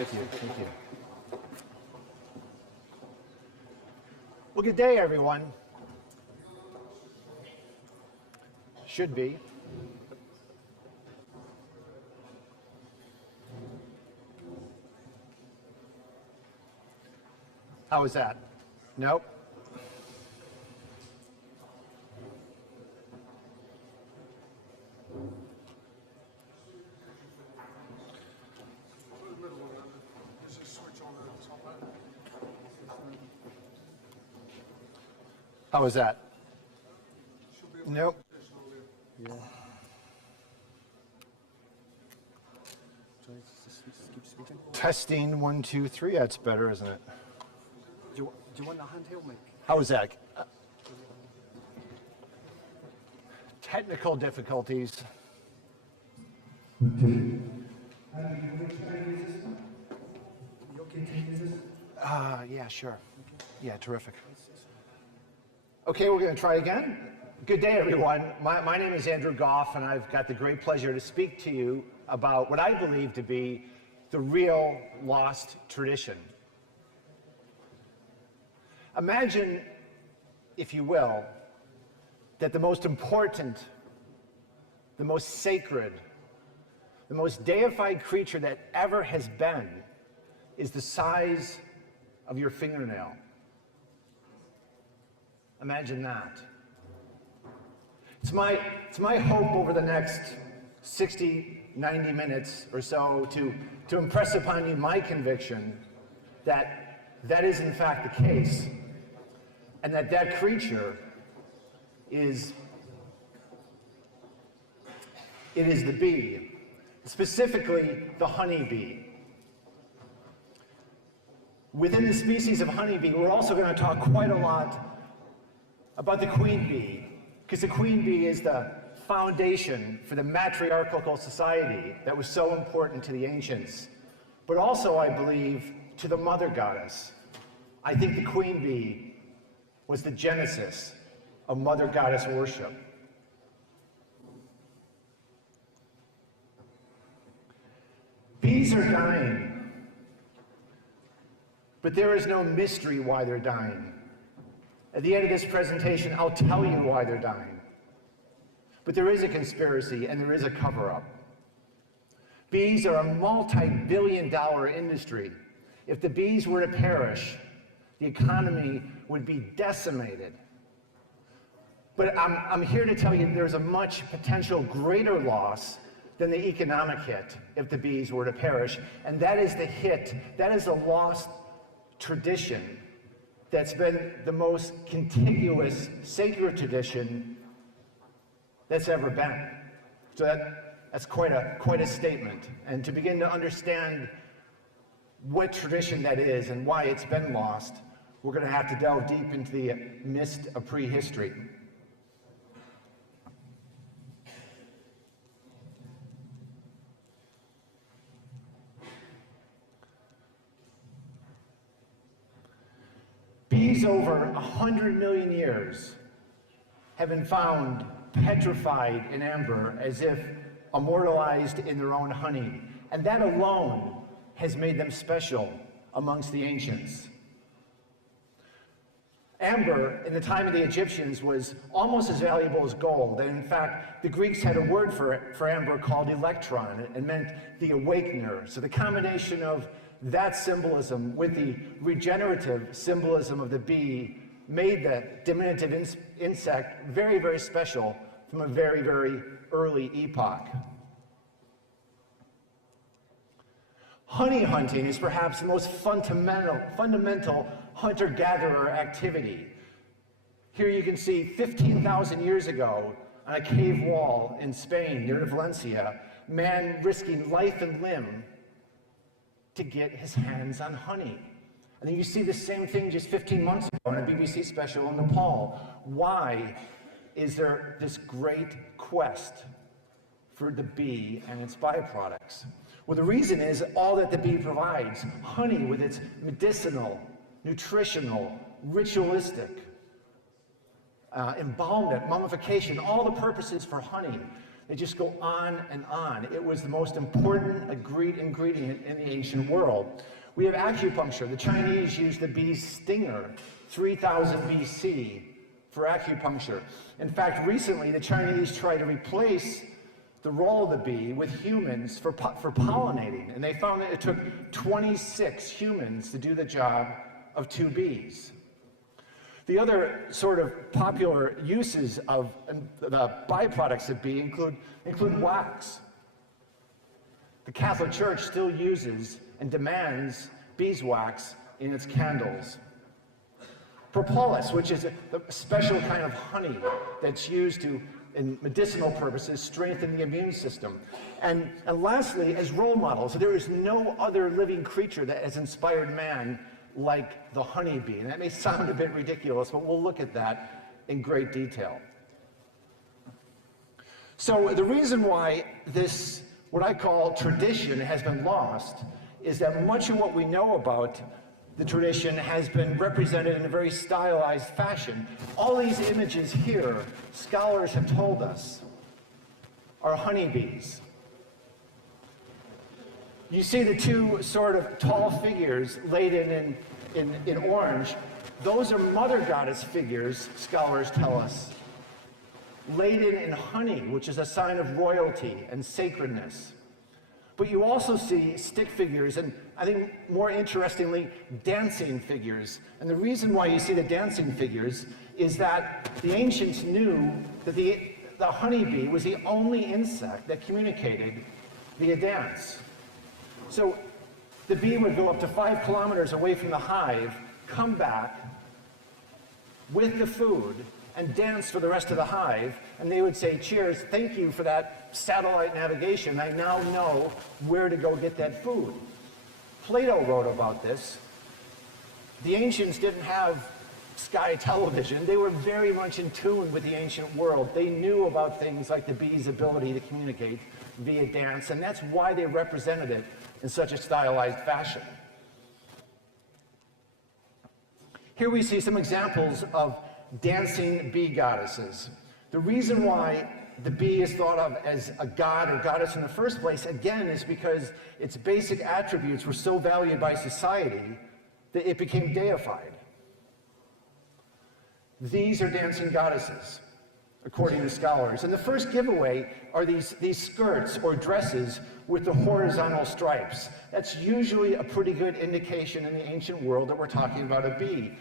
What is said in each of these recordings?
Thank you. Thank you. Well, good day, everyone. Should be. How was that? Nope. How was that? Nope. Yeah. Testing 1, 2, 3. That's better, isn't it? Do you want the handheld mic? How was that? Technical difficulties. Yeah, sure. Yeah, terrific. Okay, we're going to try again. Good day, everyone. My name is Andrew Gough, and I've got the great pleasure to speak to you about what I believe to be the real lost tradition. Imagine, if you will, that the most important, the most sacred, the most deified creature that ever has been is the size of your fingernail. Imagine that. It's my hope over the next 60, 90 minutes or so to impress upon you my conviction that that is in fact the case, and that creature is the bee, specifically the honeybee. Within the species of honeybee, we're also going to talk quite a lot about the queen bee, because the queen bee is the foundation for the matriarchal society that was so important to the ancients, but also, I believe, to the mother goddess. I think the queen bee was the genesis of mother goddess worship. Bees are dying, but there is no mystery why they're dying. At the end of this presentation, I'll tell you why they're dying. But there is a conspiracy and there is a cover-up. Bees are a multi-billion-dollar industry. If the bees were to perish, the economy would be decimated. But I'm here to tell you there's a much potential greater loss than the economic hit if the bees were to perish, and that is the hit, that is a lost tradition that's been the most contiguous sacred tradition that's ever been. So that's quite a statement. And to begin to understand what tradition that is and why it's been lost, we're going to have to delve deep into the mist of prehistory. Bees over 100 million years have been found petrified in amber as if immortalized in their own honey. And that alone has made them special amongst the ancients. Amber, in the time of the Egyptians, was almost as valuable as gold. And in fact, the Greeks had a word for amber called electron. It meant the awakener. So the combination of that symbolism with the regenerative symbolism of the bee made the diminutive insect very, very special from a very, very early epoch. Honey hunting is perhaps the most fundamental hunter-gatherer activity. Here you can see 15,000 years ago on a cave wall in Spain near Valencia, man risking life and limb to get his hands on honey. And then you see the same thing just 15 months ago in a BBC special in Nepal. Why is there this great quest for the bee and its byproducts? Well, the reason is all that the bee provides. Honey with its medicinal, nutritional, ritualistic, embalmment, mummification, all the purposes for honey. They just go on and on. It was the most important ingredient in the ancient world. We have acupuncture. The Chinese used the bee's stinger, 3000 BC, for acupuncture. In fact, recently the Chinese tried to replace the role of the bee with humans for pollinating, and they found that it took 26 humans to do the job of 2 bees. The other sort of popular uses of the byproducts of bee include wax. The Catholic Church still uses and demands beeswax in its candles. Propolis, which is a special kind of honey that's used to, in medicinal purposes, strengthen the immune system. And lastly, as role models, there is no other living creature that has inspired man like the honeybee. And that may sound a bit ridiculous, but we'll look at that in great detail. So the reason why this, what I call tradition, has been lost is that much of what we know about the tradition has been represented in a very stylized fashion. All these images here, scholars have told us, are honeybees. You see the 2 sort of tall figures laid in orange. Those are mother goddess figures, scholars tell us, laden in honey, which is a sign of royalty and sacredness. But you also see stick figures, and I think more interestingly, dancing figures. And the reason why you see the dancing figures is that the ancients knew that the honeybee was the only insect that communicated via dance. So the bee would go up to 5 kilometers away from the hive, come back with the food, and dance for the rest of the hive, and they would say, cheers, thank you for that satellite navigation. I now know where to go get that food. Plato wrote about this. The ancients didn't have sky television. They were very much in tune with the ancient world. They knew about things like the bee's ability to communicate via dance, and that's why they represented it in such a stylized fashion. Here we see some examples of dancing bee goddesses. The reason why the bee is thought of as a god or goddess in the first place, again, is because its basic attributes were so valued by society that it became deified. These are dancing goddesses, according to scholars. And the first giveaway are these skirts or dresses with the horizontal stripes. That's usually a pretty good indication in the ancient world that we're talking about a bee.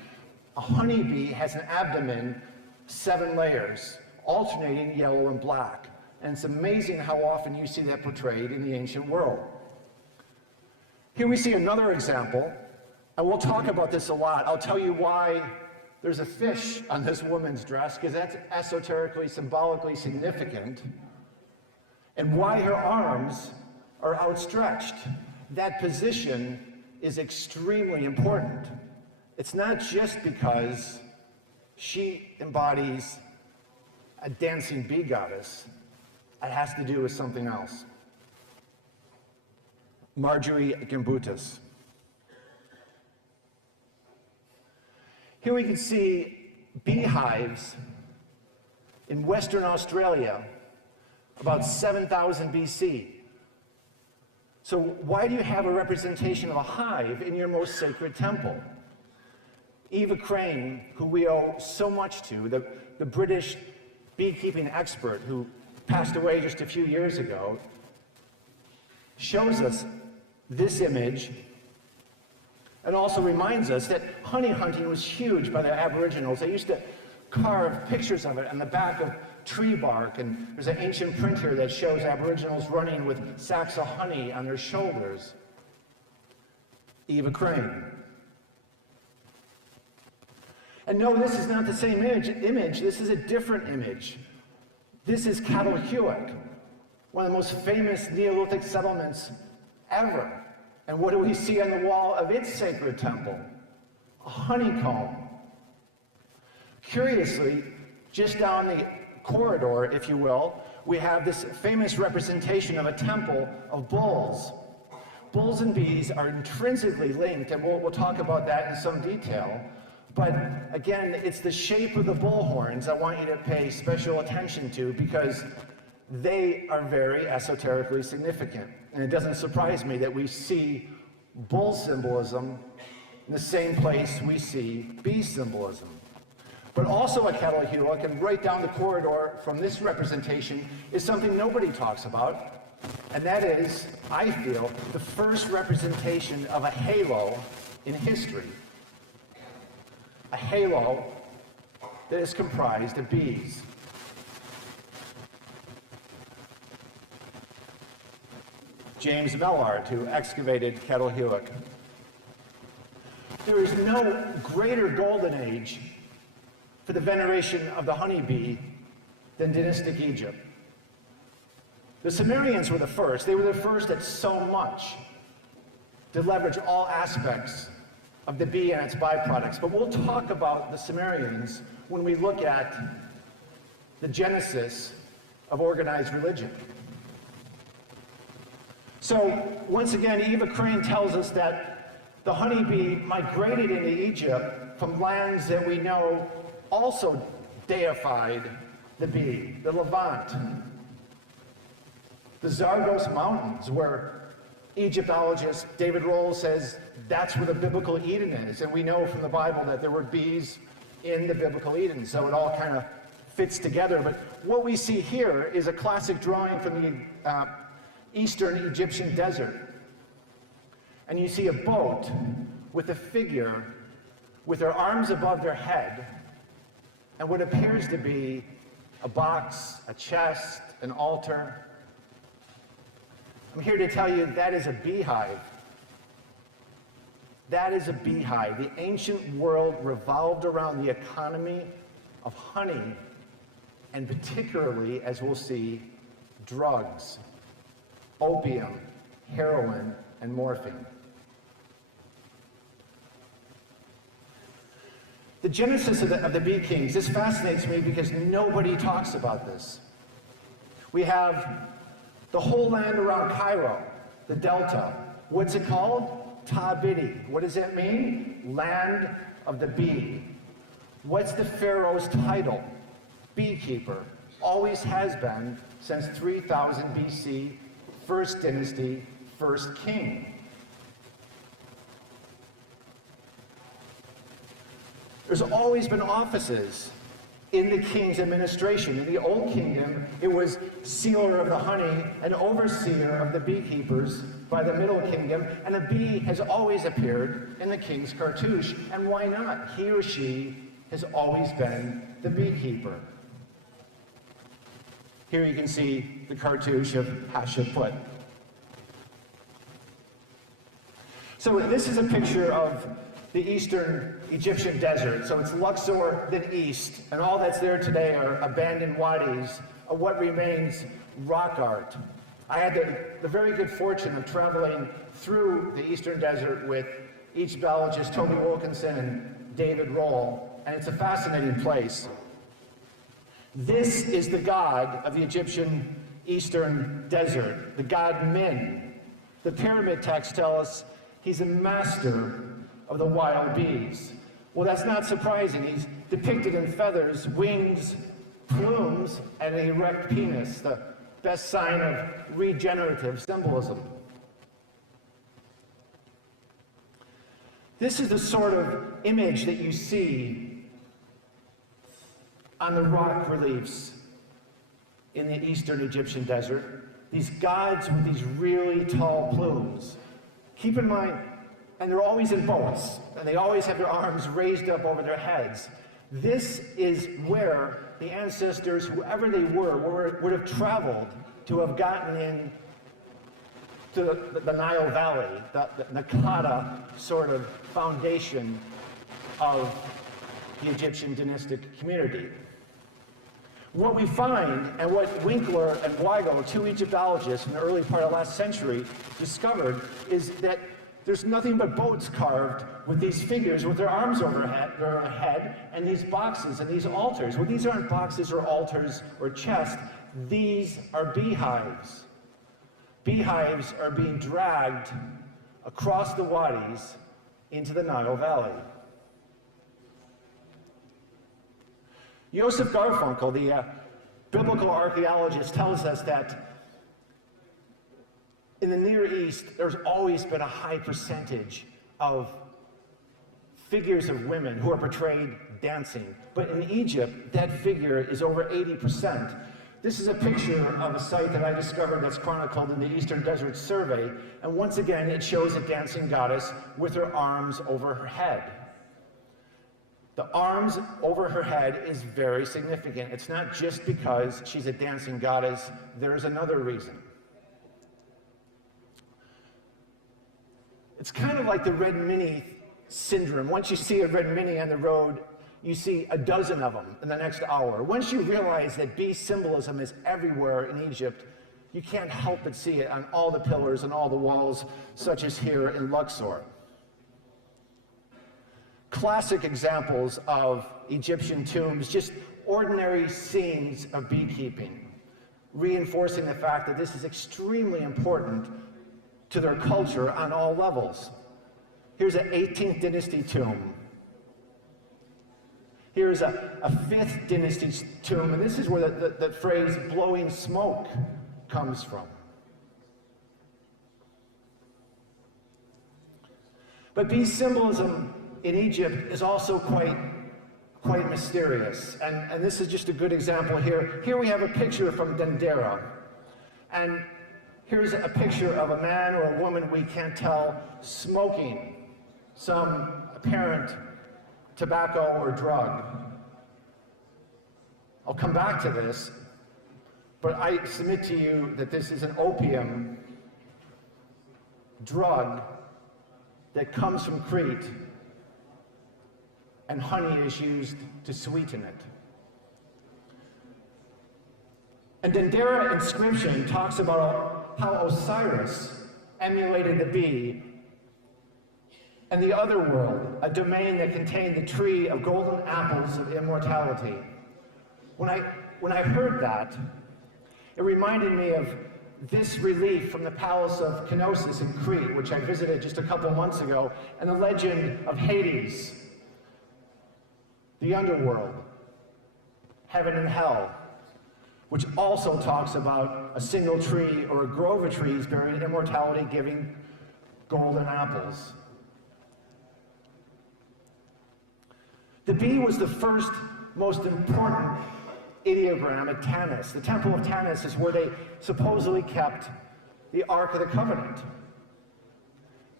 A honeybee has an abdomen, 7 layers, alternating yellow and black. And it's amazing how often you see that portrayed in the ancient world. Here we see another example, and we'll talk about this a lot. I'll tell you why there's a fish on this woman's dress, because that's esoterically, symbolically significant, and why her arms are outstretched. That position is extremely important. It's not just because she embodies a dancing bee goddess. It has to do with something else. Marjorie Gimbutas. Here we can see beehives in Western Australia, about 7000 BC. So why do you have a representation of a hive in your most sacred temple? Eva Crane, who we owe so much to, the British beekeeping expert who passed away just a few years ago, shows us this image and also reminds us that honey hunting was huge by the Aboriginals. They used to carve pictures of it on the back of tree bark, and there's an ancient print here that shows Aboriginals running with sacks of honey on their shoulders. Eva Crane. And no, this is not the same image. This is a different image. This is Catalhuic, one of the most famous Neolithic settlements ever. And what do we see on the wall of its sacred temple? A honeycomb. Curiously, just down the corridor, if you will, we have this famous representation of a temple of bulls. Bulls and bees are intrinsically linked, and we'll talk about that in some detail. But again, it's the shape of the bull horns I want you to pay special attention to, because they are very esoterically significant. And it doesn't surprise me that we see bull symbolism in the same place we see bee symbolism. But also a cattle helix, and right down the corridor from this representation, is something nobody talks about. And that is, I feel, the first representation of a halo in history. A halo that is comprised of bees. James Mellard, who excavated Kettle Hewick. There is no greater golden age for the veneration of the honeybee than dynastic Egypt. The Sumerians were the first. They were the first at so much to leverage all aspects of the bee and its byproducts. But we'll talk about the Sumerians when we look at the genesis of organized religion. So, once again, Eva Crane tells us that the honeybee migrated into Egypt from lands that we know also deified the bee, the Levant, the Zagros Mountains, where Egyptologist David Rohl says that's where the biblical Eden is. And we know from the Bible that there were bees in the biblical Eden, so it all kind of fits together. But what we see here is a classic drawing from the Eastern Egyptian desert. And you see a boat with a figure with their arms above their head and what appears to be a box, a chest, an altar. I'm here to tell you that is a beehive. That is a beehive. The ancient world revolved around the economy of honey, and particularly, as we'll see, drugs, opium, heroin, and morphine. The genesis of the bee kings, this fascinates me because nobody talks about this. We have the whole land around Cairo, the Delta. What's it called? Tabidi. What does that mean? Land of the bee. What's the pharaoh's title? Beekeeper. Always has been since 3000 BC, first dynasty, first king. There's always been offices in the king's administration. In the Old Kingdom, it was sealer of the honey and overseer of the beekeepers by the Middle Kingdom, and a bee has always appeared in the king's cartouche. And why not? He or she has always been the beekeeper. Here you can see the cartouche of Hatshepsut. So this is a picture of the Eastern Egyptian desert. So it's Luxor, then east, and all that's there today are abandoned wadis of what remains rock art. I had the very good fortune of traveling through the Eastern desert with Egyptologist Toby Wilkinson and David Rohl, and it's a fascinating place. This is the god of the Egyptian Eastern desert, the god Min. The pyramid texts tell us he's a master of the wild bees. Well, that's not surprising. He's depicted in feathers, wings, plumes, and an erect penis, the best sign of regenerative symbolism. This is the sort of image that you see on the rock reliefs in the Eastern Egyptian desert. These gods with these really tall plumes. Keep in mind, and they're always in boats, and they always have their arms raised up over their heads. This is where the ancestors, whoever they were would have traveled to have gotten in to the Nile Valley, the Nakata sort of foundation of the Egyptian dynastic community. What we find, and what Winkler and Weigel, two Egyptologists in the early part of last century, discovered, is that there's nothing but boats carved with these figures with their arms over their head, and these boxes and these altars. Well, these aren't boxes or altars or chests. These are beehives. Beehives are being dragged across the wadis into the Nile Valley. Joseph Garfunkel, the Biblical archaeologists tells us that in the Near East, there's always been a high percentage of figures of women who are portrayed dancing. But in Egypt, that figure is over 80%. This is a picture of a site that I discovered that's chronicled in the Eastern Desert Survey. And once again, it shows a dancing goddess with her arms over her head. The arms over her head is very significant. It's not just because she's a dancing goddess. There's another reason. It's kind of like the red mini syndrome. Once you see a red mini on the road, you see a dozen of them in the next hour. Once you realize that bee symbolism is everywhere in Egypt, you can't help but see it on all the pillars and all the walls, such as here in Luxor. Classic examples of Egyptian tombs, just ordinary scenes of beekeeping, reinforcing the fact that this is extremely important to their culture on all levels. Here's an 18th dynasty tomb. Here's a 5th dynasty tomb, and this is where the phrase blowing smoke comes from. But bee symbolism in Egypt is also quite mysterious, and this is just a good example here. Here we have a picture from Dendera, and here's a picture of a man or a woman, we can't tell, smoking some apparent tobacco or drug. I'll come back to this, but I submit to you that this is an opium drug that comes from Crete, and honey is used to sweeten it. And Dendera inscription talks about how Osiris emulated the bee and the other world, a domain that contained the tree of golden apples of immortality. When I heard that, it reminded me of this relief from the Palace of Knossos in Crete, which I visited just a couple months ago, and the legend of Hades, the underworld, heaven and hell, which also talks about a single tree or a grove of trees bearing immortality, giving golden apples. The bee was the first most important ideogram at Tanis. The Temple of Tanis is where they supposedly kept the Ark of the Covenant.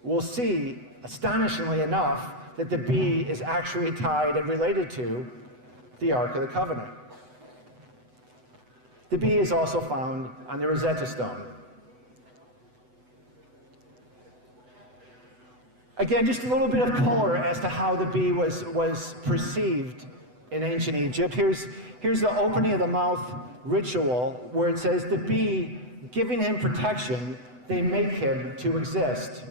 We'll see, astonishingly enough, that the bee is actually tied and related to the Ark of the Covenant. The bee is also found on the Rosetta Stone. Again, just a little bit of color as to how the bee was perceived in ancient Egypt. Here's the opening of the mouth ritual where it says, the bee, giving him protection, they make him to exist.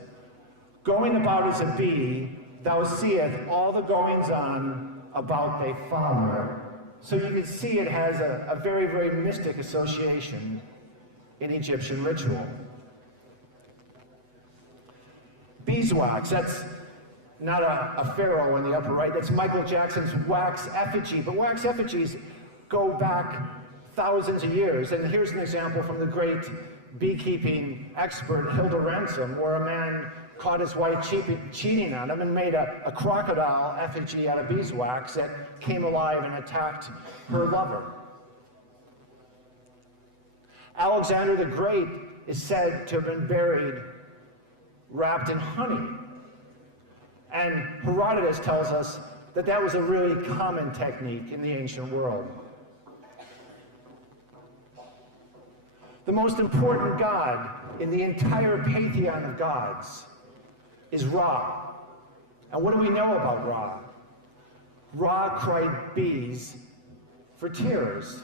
Going about as a bee, thou seest all the goings on about thy father. So you can see it has a very, very mystic association in Egyptian ritual. Beeswax, that's not a pharaoh in the upper right, that's Michael Jackson's wax effigy, but wax effigies go back thousands of years. And here's an example from the great beekeeping expert Hilda Ransom, where a man caught his wife cheating on him and made a crocodile effigy out of beeswax that came alive and attacked her lover. Alexander the Great is said to have been buried wrapped in honey. And Herodotus tells us that that was a really common technique in the ancient world. The most important god in the entire pantheon of gods is Ra. And what do we know about Ra? Ra cried bees for tears.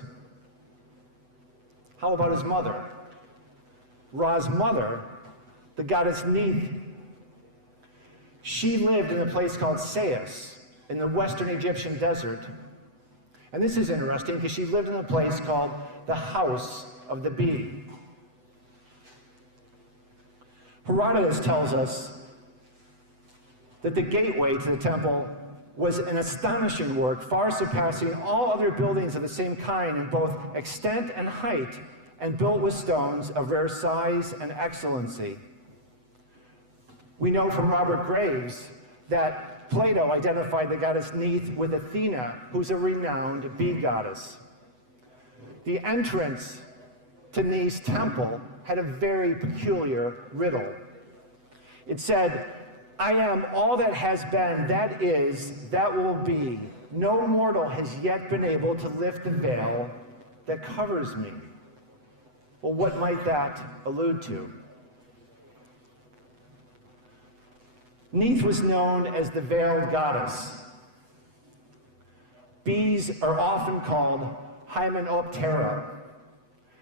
How about his mother? Ra's mother, the goddess Neith, she lived in a place called Sais in the western Egyptian desert. And this is interesting because she lived in a place called the House of the Bee. Herodotus tells us that the gateway to the temple was an astonishing work, far surpassing all other buildings of the same kind in both extent and height, and built with stones of rare size and excellency. We know from Robert Graves that Plato identified the goddess Neith with Athena, who's a renowned bee goddess. The entrance to Neith's temple had a very peculiar riddle. It said, "I am all that has been, that is, that will be. No mortal has yet been able to lift the veil that covers me." Well, what might that allude to? Neith was known as the veiled goddess. Bees are often called hymenoptera,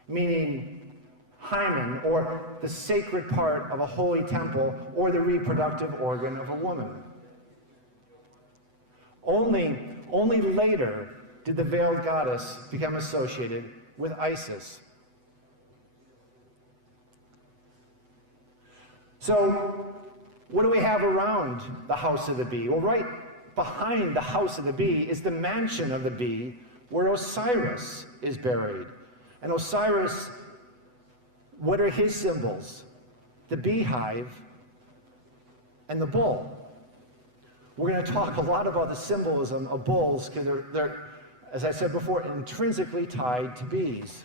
meaning hymen, or the sacred part of a holy temple, or the reproductive organ of a woman. Only later did the veiled goddess become associated with Isis. So, what do we have around the House of the Bee? Well, right behind the House of the Bee is the mansion of the bee, where Osiris is buried. And Osiris, what are his symbols? The beehive and the bull. We're going to talk a lot about the symbolism of bulls because they're, as I said before, intrinsically tied to bees.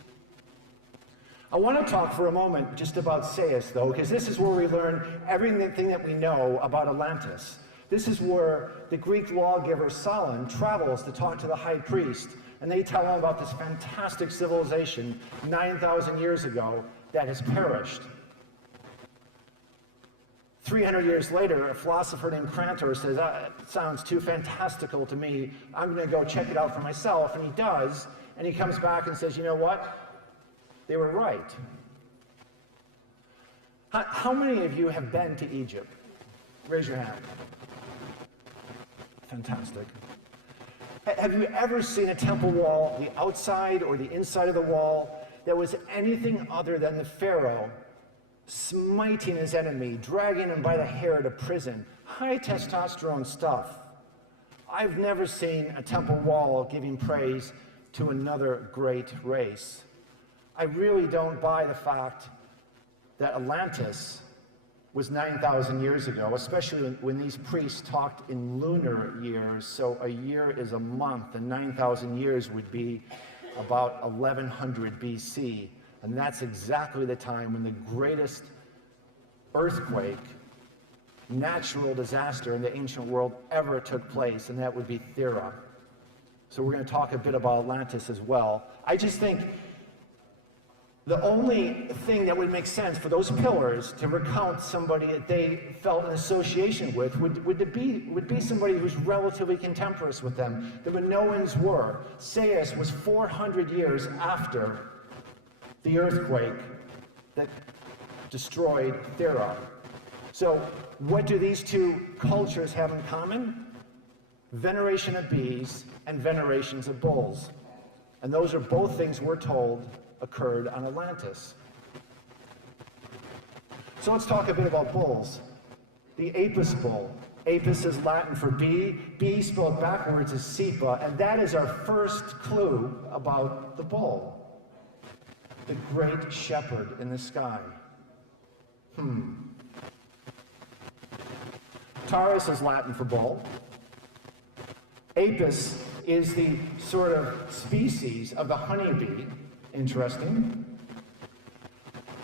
I want to talk for a moment just about Sais, though, because this is where we learn everything that we know about Atlantis. This is where the Greek lawgiver Solon travels to talk to the high priest, and they tell him about this fantastic civilization 9,000 years ago that has perished. 300 years later, a philosopher named Crantor says, "That sounds too fantastical to me. I'm going to go check it out for myself." And he does, and he comes back and says, "You know what? They were right." How many of you have been to Egypt? Raise your hand. Fantastic. Have you ever seen a temple wall, the outside or the inside of the wall, that was anything other than the pharaoh smiting his enemy, dragging him by the hair to prison? High testosterone stuff. I've never seen a temple wall giving praise to another great race. I really don't buy the fact that Atlantis was 9,000 years ago, especially when these priests talked in lunar years. So a year is a month, and 9,000 years would be about 1100 BC. And that's exactly the time when the greatest earthquake, natural disaster in the ancient world ever took place, and that would be Thera. So we're going to talk a bit about Atlantis as well. I just think the only thing that would make sense for those pillars to recount somebody that they felt an association with would be somebody who's relatively contemporaneous with them. The Minoans were. Sais was 400 years after the earthquake that destroyed Thera. So what do these two cultures have in common? Veneration of bees and venerations of bulls. And those are both things we're told occurred on Atlantis. So let's talk a bit about bulls. The Apis bull. Apis is Latin for bee. Bee spelled backwards is Sepa, and that is our first clue about the bull. The great shepherd in the sky. Taurus is Latin for bull. Apis is the sort of species of the honeybee. Interesting.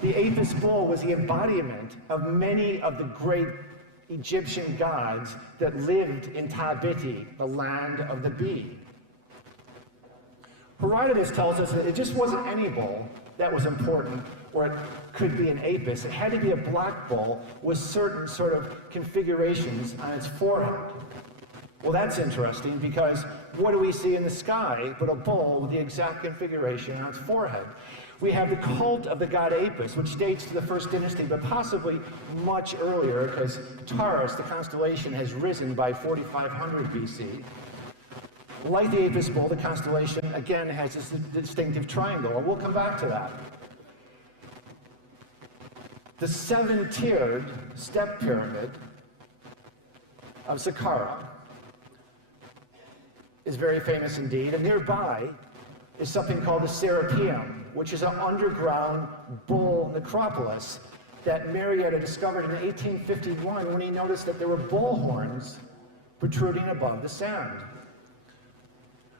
The Apis bull was the embodiment of many of the great Egyptian gods that lived in Tabiti, the land of the bee. Herodotus tells us that it just wasn't any bull that was important, or it could be an Apis. It had to be a black bull with certain sort of configurations on its forehead. Well, that's interesting, because what do we see in the sky but a bull with the exact configuration on its forehead? We have the cult of the god Apis, which dates to the first dynasty, but possibly much earlier, because Taurus, the constellation, has risen by 4500 BC. Like the Apis bull, the constellation, again, has this distinctive triangle, and we'll come back to that. The seven-tiered step pyramid of Saqqara is very famous indeed, and nearby is something called the Serapeum, which is an underground bull necropolis that Marietta discovered in 1851 when he noticed that there were bull horns protruding above the sand.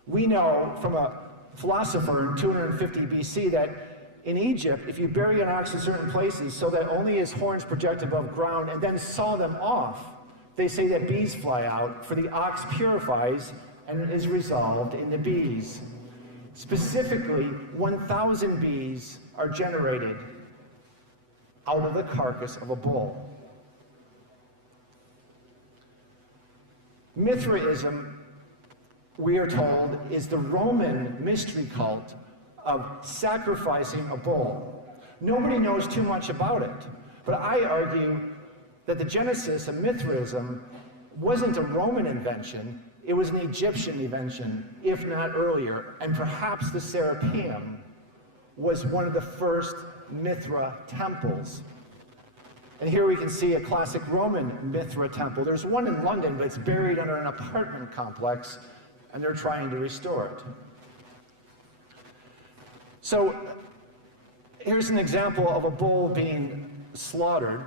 We know from a philosopher in 250 BC that in Egypt, if you bury an ox in certain places so that only his horns project above ground and then saw them off, they say that bees fly out, for the ox purifies and is resolved into bees. Specifically, 1,000 bees are generated out of the carcass of a bull. Mithraism, we are told, is the Roman mystery cult of sacrificing a bull. Nobody knows too much about it, but I argue that the genesis of Mithraism wasn't a Roman invention, it was an Egyptian invention, if not earlier, and perhaps the Serapeum was one of the first Mithra temples. And here we can see a classic Roman Mithra temple. There's one in London, but it's buried under an apartment complex, and they're trying to restore it. So here's an example of a bull being slaughtered.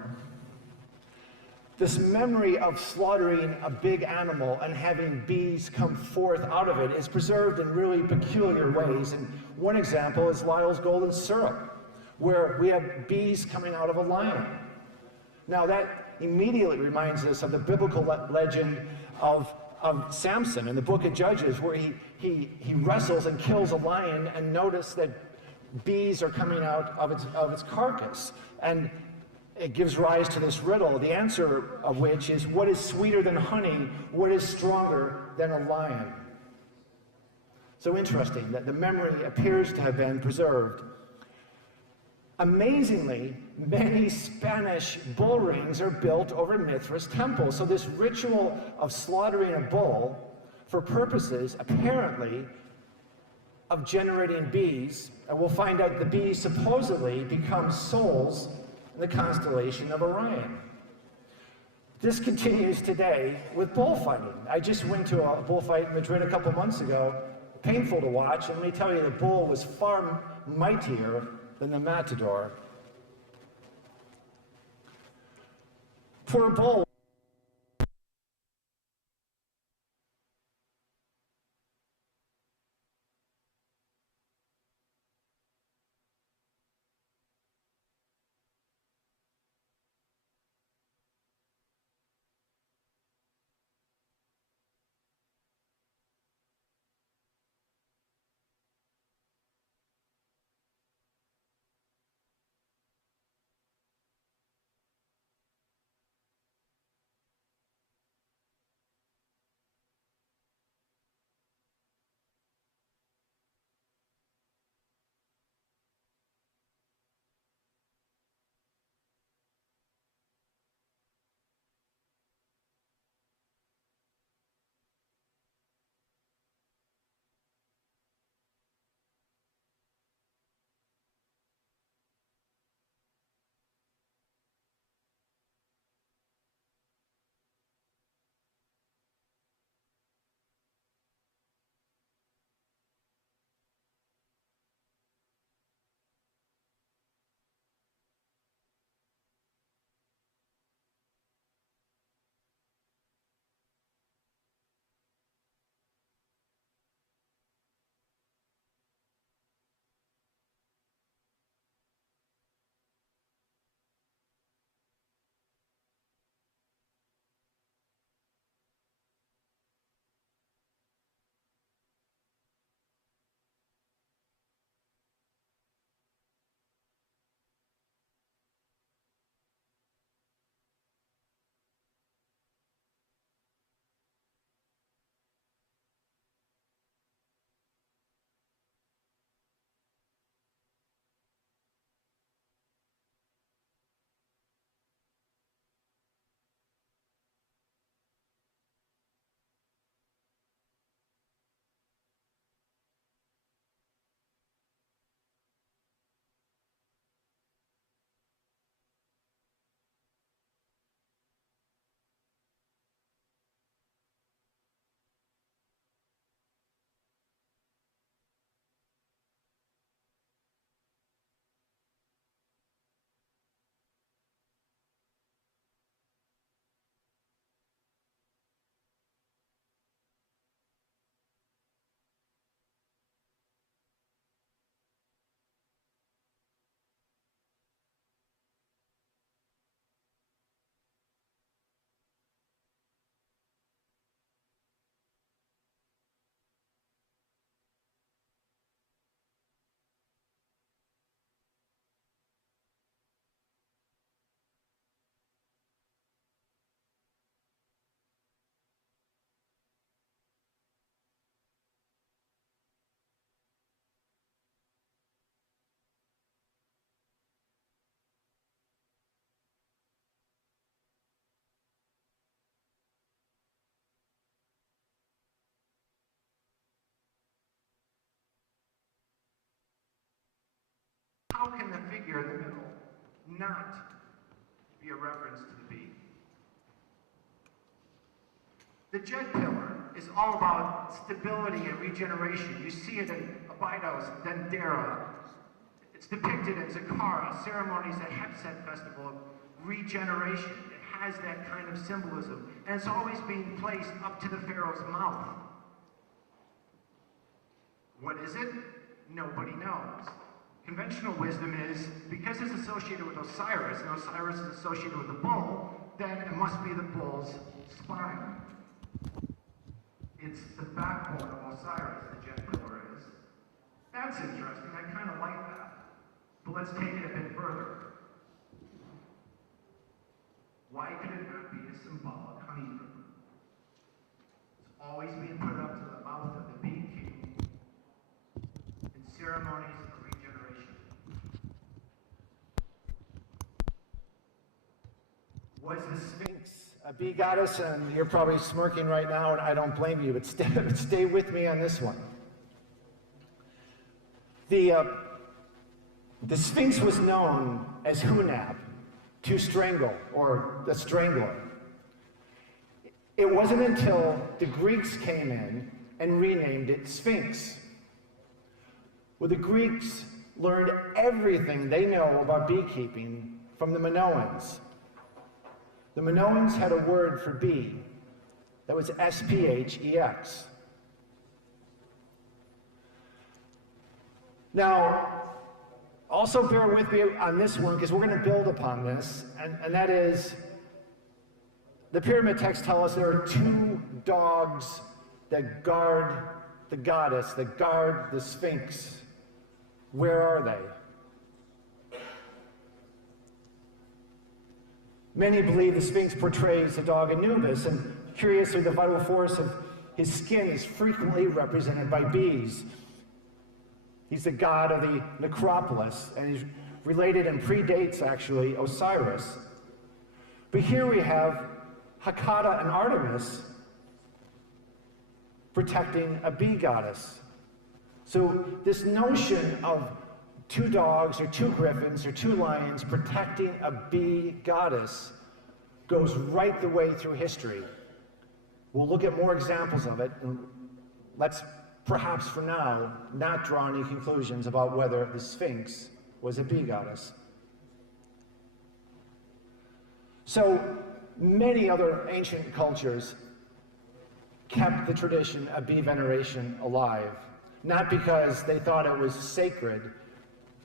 This memory of slaughtering a big animal and having bees come forth out of it is preserved in really peculiar ways. And one example is Lyle's Golden Syrup, where we have bees coming out of a lion. Now that immediately reminds us of the biblical legend of Samson in the book of Judges, where he wrestles and kills a lion, and notice that bees are coming out of its carcass. And it gives rise to this riddle, the answer of which is, what is sweeter than honey? What is stronger than a lion? So interesting that the memory appears to have been preserved. Amazingly, many Spanish bull rings are built over Mithra's temple. So this ritual of slaughtering a bull for purposes, apparently, of generating bees, and we'll find out the bees supposedly become souls in the constellation of Orion. This continues today with bullfighting. I just went to a bullfight in Madrid a couple months ago. Painful to watch, and let me tell you, the bull was far mightier than the matador. For a bull, not be a reference to the bee. The Djed Pillar is all about stability and regeneration. You see it in Abydos, Dendera. It's depicted in Saqqara, ceremonies at Headdress festival of regeneration. It has that kind of symbolism. And it's always being placed up to the pharaoh's mouth. What is it? Nobody knows. Conventional wisdom is, because it's associated with Osiris, and Osiris is associated with the bull, then it must be the bull's spine. It's the backbone of Osiris, the Djed Pillar is. That's interesting, I kind of like that. But let's take it a bit further. Why could it not be a symbolic honeycomb? It's always being put up to the mouth of the bee king in ceremonies of regeneration. Was the Sphinx a bee goddess? And you're probably smirking right now, and I don't blame you, but stay with me on this one. The Sphinx was known as Hunab, to strangle, or the strangler. It wasn't until the Greeks came in and renamed it Sphinx. Well, the Greeks learned everything they know about beekeeping from the Minoans. The Minoans had a word for bee that was S-P-H-E-X. Now, also bear with me on this one, because we're going to build upon this, and that is, the pyramid texts tell us there are two dogs that guard the goddess, that guard the Sphinx. Where are they? Many believe the Sphinx portrays the dog Anubis, and curiously, the vital force of his skin is frequently represented by bees. He's the god of the necropolis, and he's related and predates, actually, Osiris. But here we have Hecate and Artemis protecting a bee goddess. So this notion of two dogs, or two griffins, or two lions protecting a bee goddess goes right the way through history. We'll look at more examples of it, and let's perhaps for now not draw any conclusions about whether the Sphinx was a bee goddess. So many other ancient cultures kept the tradition of bee veneration alive, not because they thought it was sacred,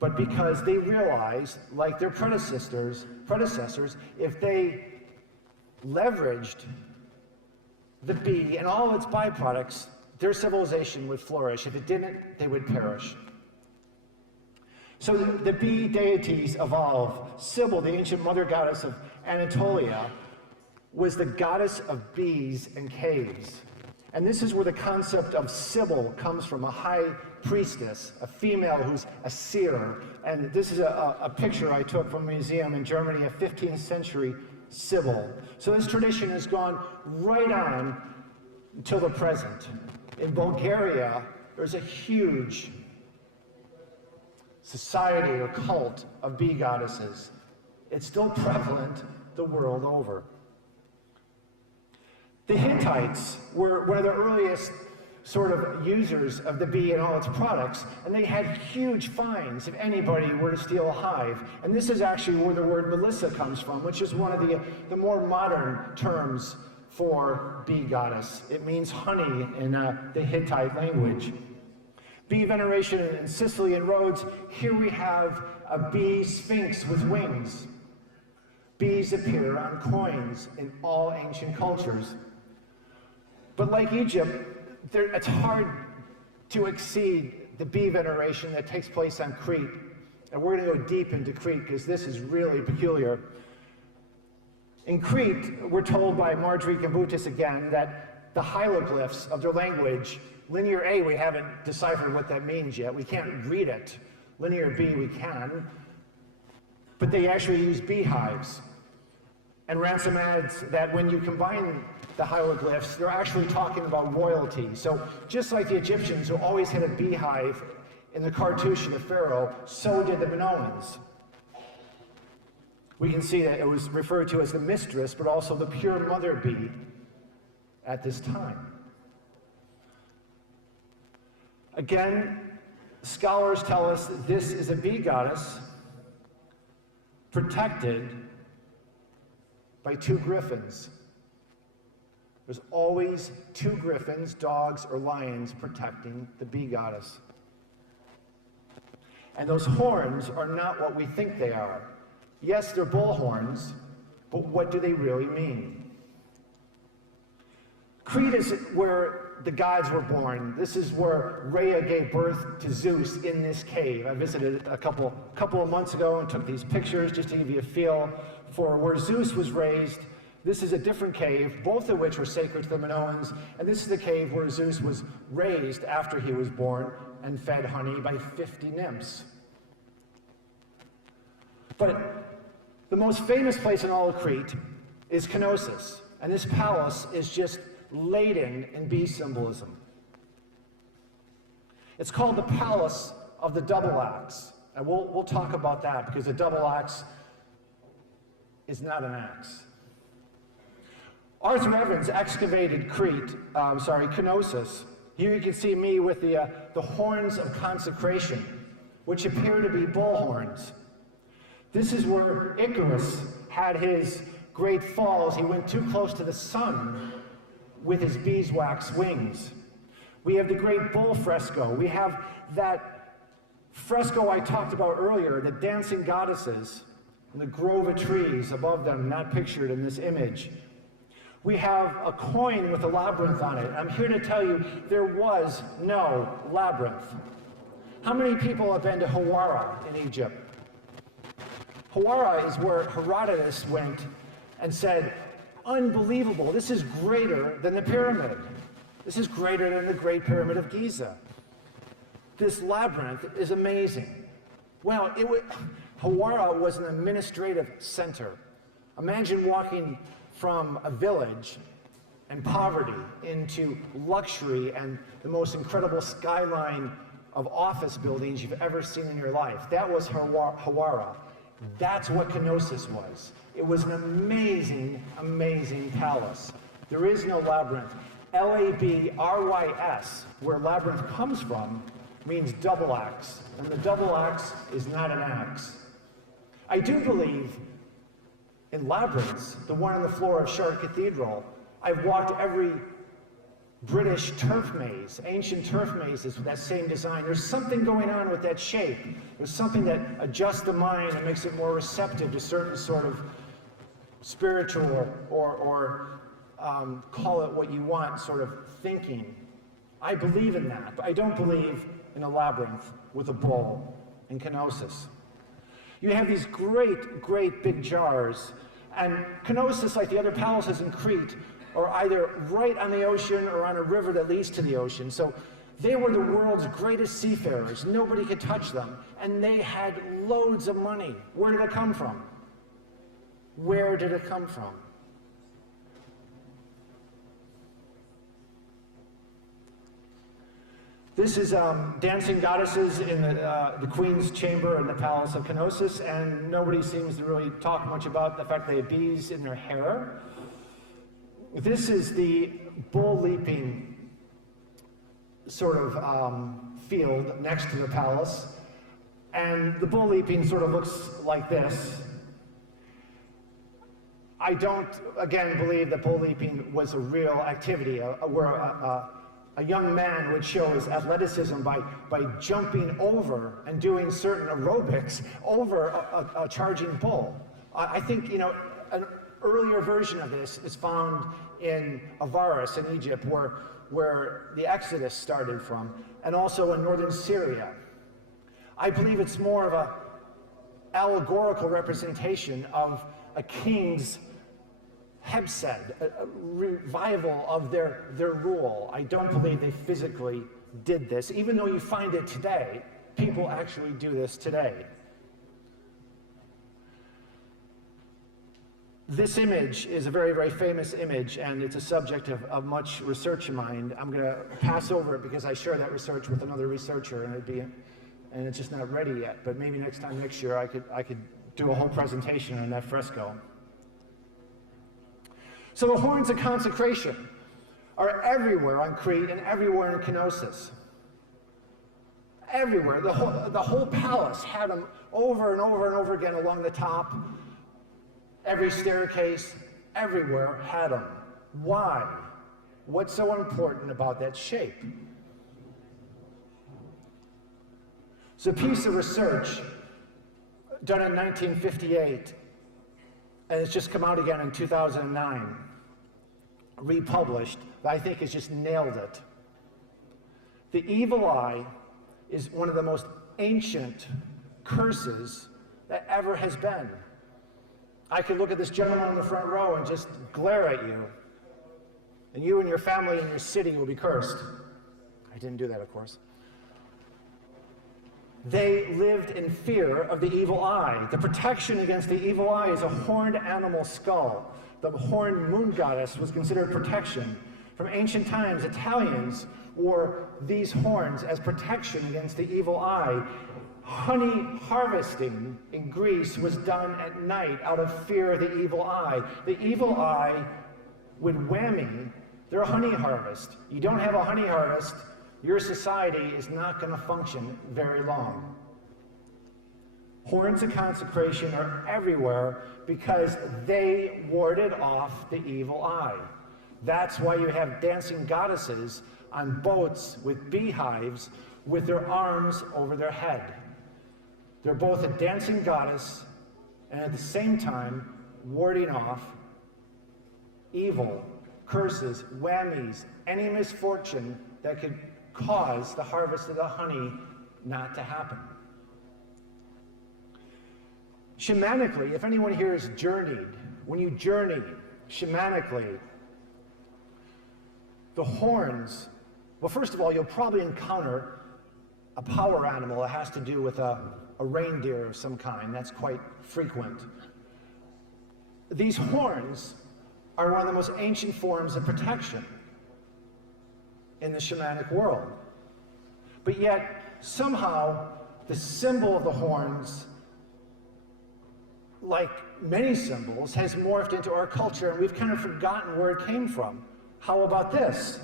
but because they realized, like their predecessors, if they leveraged the bee and all its byproducts, their civilization would flourish. If it didn't, they would perish. So the bee deities evolve. Sibyl, the ancient mother goddess of Anatolia, was the goddess of bees and caves. And this is where the concept of Sibyl comes from, a high priestess, a female who's a seer. And this is a picture I took from a museum in Germany, a 15th century Sibyl. So this tradition has gone right on until the present. In Bulgaria, there's a huge society or cult of bee goddesses. It's still prevalent the world over. The Hittites were one of the earliest sort of users of the bee and all its products, and they had huge fines if anybody were to steal a hive. And this is actually where the word Melissa comes from, which is one of the more modern terms for bee goddess. It means honey in the Hittite language. Bee veneration in Sicily and Rhodes, here we have a bee sphinx with wings. Bees appear on coins in all ancient cultures. But like Egypt, it's hard to exceed the bee veneration that takes place on Crete. And we're going to go deep into Crete because this is really peculiar. In Crete, we're told by Marjorie Gambutis again that the hieroglyphs of their language, linear A, we haven't deciphered what that means yet. We can't read it. Linear B, we can. But they actually use beehives. And Ransom adds that when you combine the hieroglyphs, they're actually talking about royalty. So just like the Egyptians who always had a beehive in the cartouche of the pharaoh, so did the Minoans. We can see that it was referred to as the mistress, but also the pure mother bee at this time. Again, scholars tell us that this is a bee goddess protected by two griffins. There's always two griffins, dogs or lions, protecting the bee goddess. And those horns are not what we think they are. Yes, they're bull horns, but what do they really mean? Crete is where the gods were born. This is where Rhea gave birth to Zeus in this cave. I visited a couple of months ago and took these pictures just to give you a feel for where Zeus was raised. This is a different cave, both of which were sacred to the Minoans, and this is the cave where Zeus was raised after he was born and fed honey by 50 nymphs. But the most famous place in all of Crete is Knossos, and this palace is just laden in bee symbolism. It's called the Palace of the Double Axe, and we'll talk about that because the double axe is not an axe. Arthur Evans excavated Knossos. Here you can see me with the horns of consecration, which appear to be bull horns. This is where Icarus had his great falls. He went too close to the sun with his beeswax wings. We have the great bull fresco. We have that fresco I talked about earlier, the dancing goddesses and the grove of trees above them, not pictured in this image. We have a coin with a labyrinth on it. I'm here to tell you there was no labyrinth. How many people have been to Hawara in Egypt? Hawara is where Herodotus went and said, unbelievable, this is greater than the pyramid. This is greater than the Great Pyramid of Giza. This labyrinth is amazing. Well, Hawara was an administrative center. Imagine walking from a village and poverty into luxury and the most incredible skyline of office buildings you've ever seen in your life. That was Hawara. That's what Knossos was. It was an amazing, amazing palace. There is no labyrinth. Labrys, where labyrinth comes from, means double axe, and the double axe is not an axe. I do believe in labyrinths, the one on the floor of Chartres Cathedral. I've walked every British turf maze, ancient turf mazes with that same design. There's something going on with that shape. There's something that adjusts the mind and makes it more receptive to certain sort of spiritual or call it what you want, sort of thinking. I believe in that, but I don't believe in a labyrinth with a bull in Knossos. You have these great, great big jars, and Knossos, like the other palaces in Crete, are either right on the ocean or on a river that leads to the ocean. So they were the world's greatest seafarers. Nobody could touch them, and they had loads of money. Where did it come from? Where did it come from? This is dancing goddesses in the queen's chamber in the palace of Knossos, and nobody seems to really talk much about the fact they had bees in their hair. This is the bull leaping sort of field next to the palace, and the bull leaping sort of looks like this. I don't, again, believe that bull leaping was a real activity, where a young man would show his athleticism by jumping over and doing certain aerobics over a charging bull. I think, you know, an earlier version of this is found in Avaris in Egypt, where the Exodus started from, and also in northern Syria. I believe it's more of a allegorical representation of a king's Hebsed, a revival of their rule. I don't believe they physically did this, even though you find it today. People actually do this today. This image is a very, very famous image, and it's a subject of much research of mine. I'm going to pass over it because I share that research with another researcher, and it's just not ready yet. But maybe next year I could do a whole presentation on that fresco. So the horns of consecration are everywhere on Crete and everywhere in Kenosis. Everywhere. The whole palace had them over and over and over again along the top. Every staircase, everywhere had them. Why? What's so important about that shape? It's a piece of research done in 1958, and it's just come out again in 2009, republished, that I think has just nailed it. The evil eye is one of the most ancient curses that ever has been. I could look at this gentleman in the front row and just glare at you, and you and your family and your city will be cursed. I didn't do that, of course. They lived in fear of the evil eye. The protection against the evil eye is a horned animal skull. The horned moon goddess was considered protection. From ancient times, Italians wore these horns as protection against the evil eye. Honey harvesting in Greece was done at night out of fear of the evil eye. The evil eye would whammy their honey harvest. You don't have a honey harvest, your society is not going to function very long. Horns of consecration are everywhere because they warded off the evil eye. That's why you have dancing goddesses on boats with beehives with their arms over their head. They're both a dancing goddess and at the same time warding off evil, curses, whammies, any misfortune that could cause the harvest of the honey not to happen. Shamanically, if anyone here has journeyed, when you journey shamanically, the horns, well, first of all, you'll probably encounter a power animal that has to do with a reindeer of some kind. That's quite frequent. These horns are one of the most ancient forms of protection in the shamanic world. But yet, somehow, the symbol of the horns, like many symbols, has morphed into our culture, and we've kind of forgotten where it came from. How about this?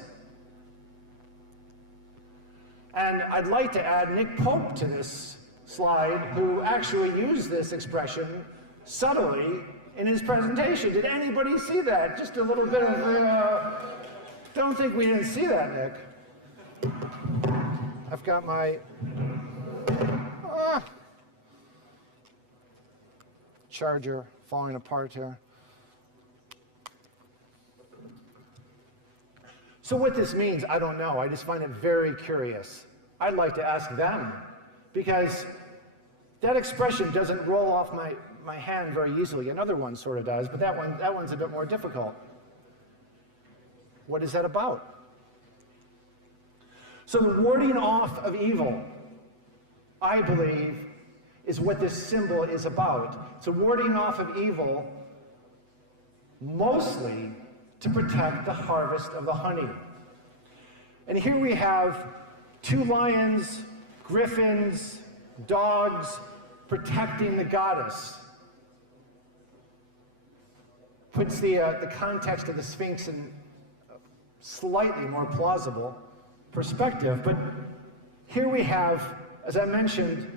And I'd like to add Nick Pope to this slide, who actually used this expression subtly in his presentation. Did anybody see that? Just a little bit of, don't think we didn't see that, Nick. I've got my charger falling apart here. So what this means, I don't know. I just find it very curious. I'd like to ask them, because that expression doesn't roll off my hand very easily. Another one sort of does, but that one's a bit more difficult. What is that about? So the warding off of evil, I believe, is what this symbol is about. It's a warding off of evil, mostly to protect the harvest of the honey. And here we have two lions, griffins, dogs protecting the goddess. Puts the context of the Sphinx in slightly more plausible perspective. But here we have, as I mentioned,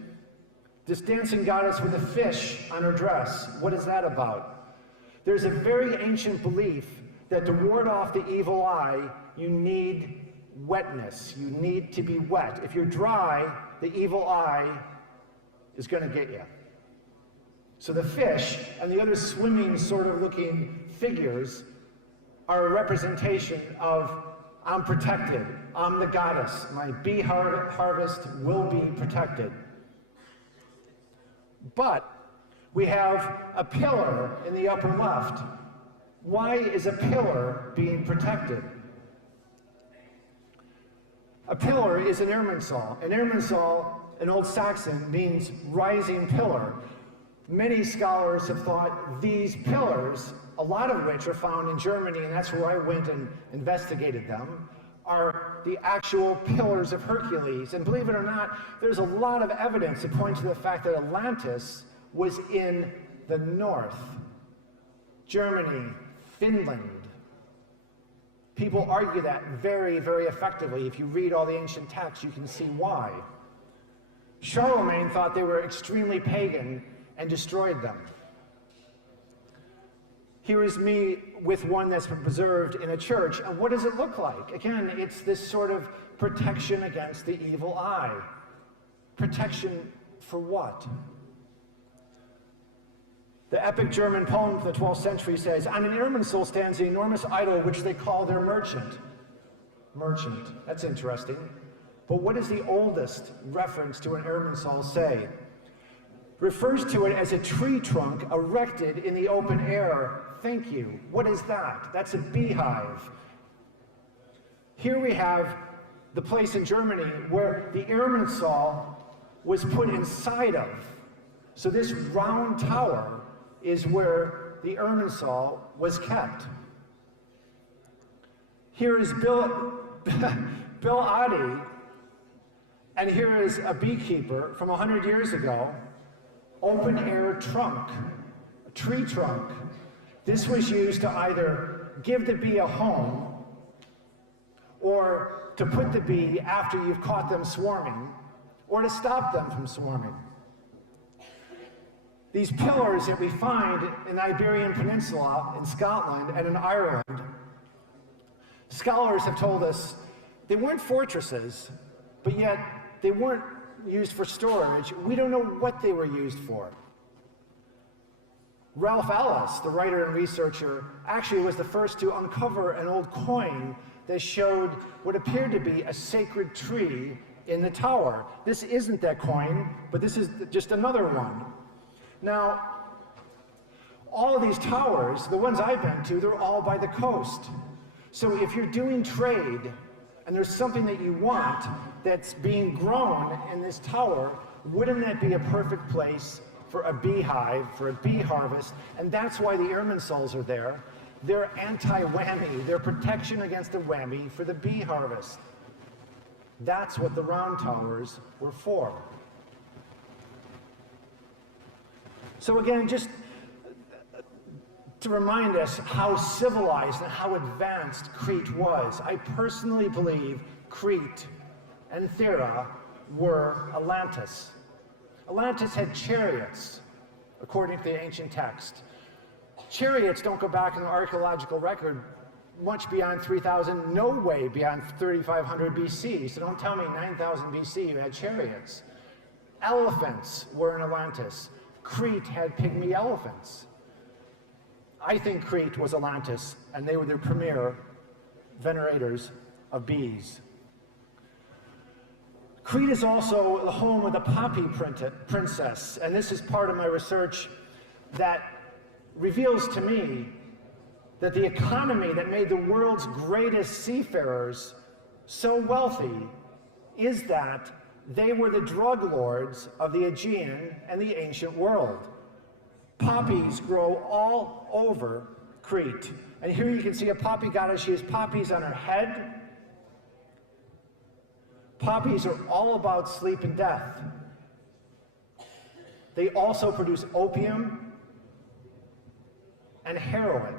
this dancing goddess with a fish on her dress. What is that about? There's a very ancient belief that to ward off the evil eye, you need wetness. You need to be wet. If you're dry, the evil eye is going to get you. So the fish and the other swimming sort of looking figures are a representation of, I'm protected. I'm the goddess. My bee harvest will be protected. But we have a pillar in the upper left. Why is a pillar being protected? A pillar is an Irminsul. An Irminsul, in Old Saxon, means rising pillar. Many scholars have thought these pillars, a lot of which are found in Germany, and that's where I went and investigated them, are the actual pillars of Hercules. And believe it or not, there's a lot of evidence that points to the fact that Atlantis was in the north. Germany, Finland. People argue that very, very effectively. If you read all the ancient texts, you can see why. Charlemagne thought they were extremely pagan and destroyed them. Here is me with one that's been preserved in a church, and what does it look like? Again, it's this sort of protection against the evil eye. Protection for what? The epic German poem from the 12th century says, on an Irminsul stands the enormous idol which they call their merchant. Merchant, that's interesting. But what does the oldest reference to an Irminsul say? Refers to it as a tree trunk erected in the open air. Thank you. What is that? That's a beehive. Here we have the place in Germany where the Irminsul was put inside of. So this round tower is where the Irminsul was kept. Here is Bill Oddie, and here is a beekeeper from 100 years ago, open air trunk, a tree trunk. This was used to either give the bee a home or to put the bee after you've caught them swarming or to stop them from swarming. These pillars that we find in the Iberian Peninsula, in Scotland, and in Ireland, scholars have told us they weren't fortresses, but yet they weren't used for storage. We don't know what they were used for. Ralph Ellis, the writer and researcher, actually was the first to uncover an old coin that showed what appeared to be a sacred tree in the tower. This isn't that coin, but this is just another one. Now, all of these towers, the ones I've been to, they're all by the coast. So if you're doing trade and there's something that you want that's being grown in this tower, wouldn't that be a perfect place for a beehive, for a bee harvest? And that's why the Irminsuls are there. They're anti-whammy. They're protection against the whammy for the bee harvest. That's what the round towers were for. So again, just to remind us how civilized and how advanced Crete was, I personally believe Crete and Thera were Atlantis. Atlantis had chariots, according to the ancient text. Chariots don't go back in the archaeological record much beyond 3000, no way beyond 3500 BC. So don't tell me 9000 BC you had chariots. Elephants were in Atlantis. Crete had pygmy elephants. I think Crete was Atlantis, and they were the premier venerators of bees. Crete is also the home of the poppy princess, and this is part of my research that reveals to me that the economy that made the world's greatest seafarers so wealthy is that they were the drug lords of the Aegean and the ancient world. Poppies grow all over Crete. And here you can see a poppy goddess. She has poppies on her head. Poppies are all about sleep and death. They also produce opium and heroin.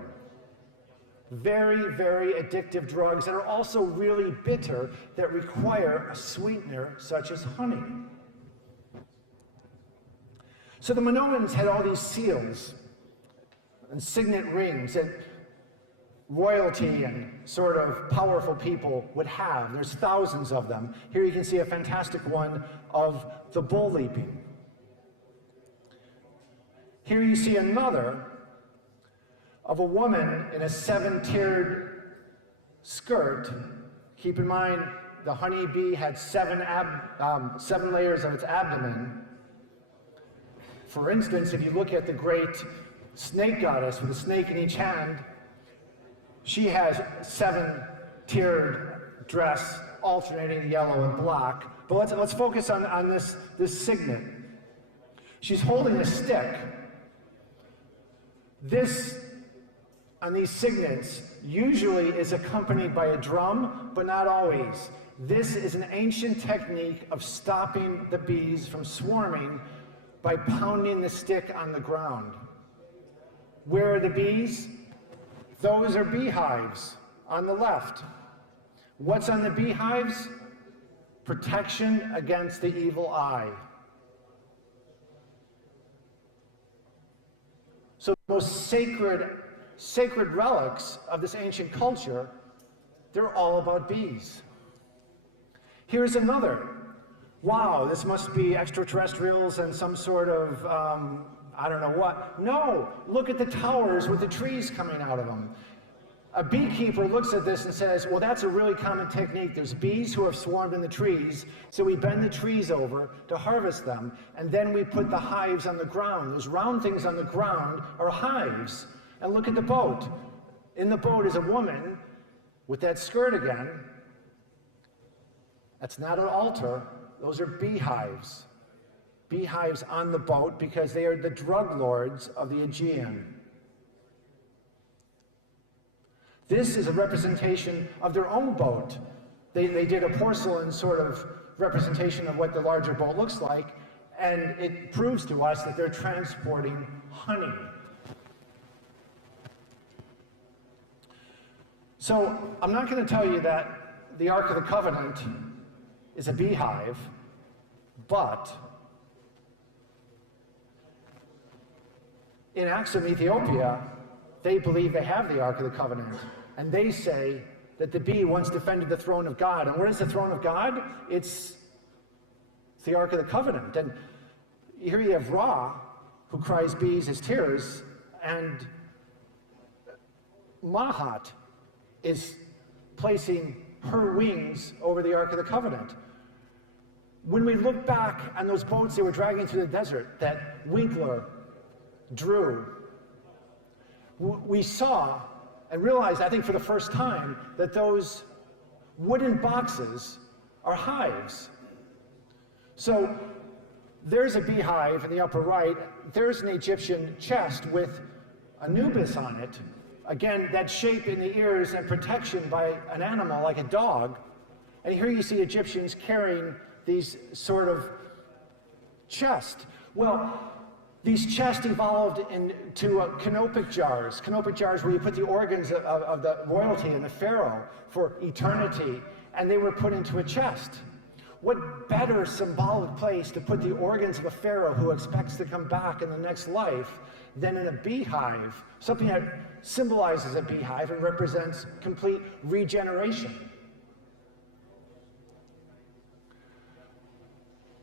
Very, very addictive drugs that are also really bitter, that require a sweetener such as honey. So the Minoans had all these seals and signet rings that royalty and sort of powerful people would have. There's thousands of them. Here you can see a fantastic one of the bull leaping. Here you see another of a woman in a 7-tiered skirt. Keep in mind, the honeybee had 7 layers on its abdomen. For instance, if you look at the great snake goddess with a snake in each hand, she has 7-tiered dress, alternating yellow and black. But let's focus on this signet. She's holding a stick. This, on these signets, usually is accompanied by a drum, but not always. This is an ancient technique of stopping the bees from swarming by pounding the stick on the ground. Where are the bees? Those are beehives on the left. What's on the beehives? Protection against the evil eye. So the most sacred relics of this ancient culture, they're all about bees. Here's another. Wow, this must be extraterrestrials and some sort of, I don't know what. No, look at the towers with the trees coming out of them. A beekeeper looks at this and says, well, that's a really common technique. There's bees who have swarmed in the trees, so we bend the trees over to harvest them, and then we put the hives on the ground. Those round things on the ground are hives. And look at the boat. In the boat is a woman with that skirt again. That's not an altar. Those are beehives. Beehives on the boat because they are the drug lords of the Aegean. This is a representation of their own boat. They did a porcelain sort of representation of what the larger boat looks like, and it proves to us that they're transporting honey. So I'm not going to tell you that the Ark of the Covenant is a beehive, but in Axum, Ethiopia, they believe they have the Ark of the Covenant, and they say that the bee once defended the throne of God. And what is the throne of God? It's the Ark of the Covenant. And here you have Ra, who cries bees as tears, and Mahat is placing her wings over the Ark of the Covenant. When we look back on those boats they were dragging through the desert that Winkler drew, we saw and realized, I think for the first time, that those wooden boxes are hives. So there's a beehive in the upper right. There's an Egyptian chest with Anubis on it. Again, that shape in the ears and protection by an animal like a dog. And here you see Egyptians carrying these sort of chests. Well, these chests evolved into canopic jars where you put the organs of the royalty and the pharaoh for eternity, and they were put into a chest. What better symbolic place to put the organs of a pharaoh who expects to come back in the next life than in a beehive, something that symbolizes a beehive and represents complete regeneration.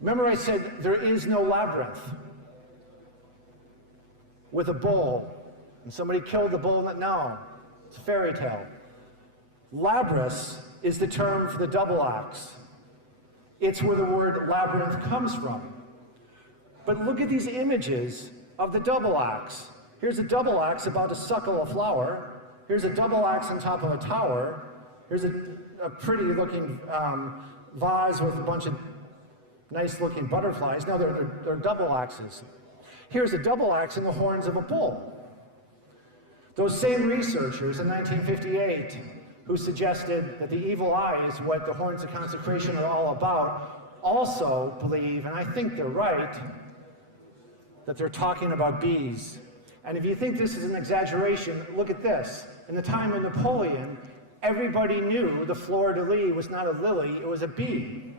Remember I said there is no labyrinth with a bull, and somebody killed the bull. No, it's a fairy tale. Labyrinth is the term for the double axe. It's where the word labyrinth comes from. But look at these images of the double axe. Here's a double axe about to suckle a flower. Here's a double axe on top of a tower. Here's a pretty looking vase with a bunch of nice looking butterflies. No, they're double axes. Here's a double axe in the horns of a bull. Those same researchers in 1958 who suggested that the evil eye is what the horns of consecration are all about also believe, and I think they're right, that they're talking about bees. And if you think this is an exaggeration, look at this. In the time of Napoleon, everybody knew the fleur-de-lis was not a lily, it was a bee.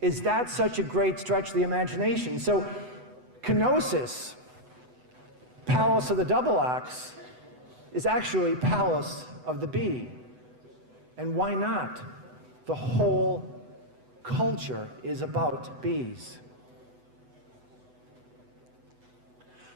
Is that such a great stretch of the imagination? So Kenosis, Palace of the Double Axe, is actually Palace of the Bee. And why not? The whole culture is about bees.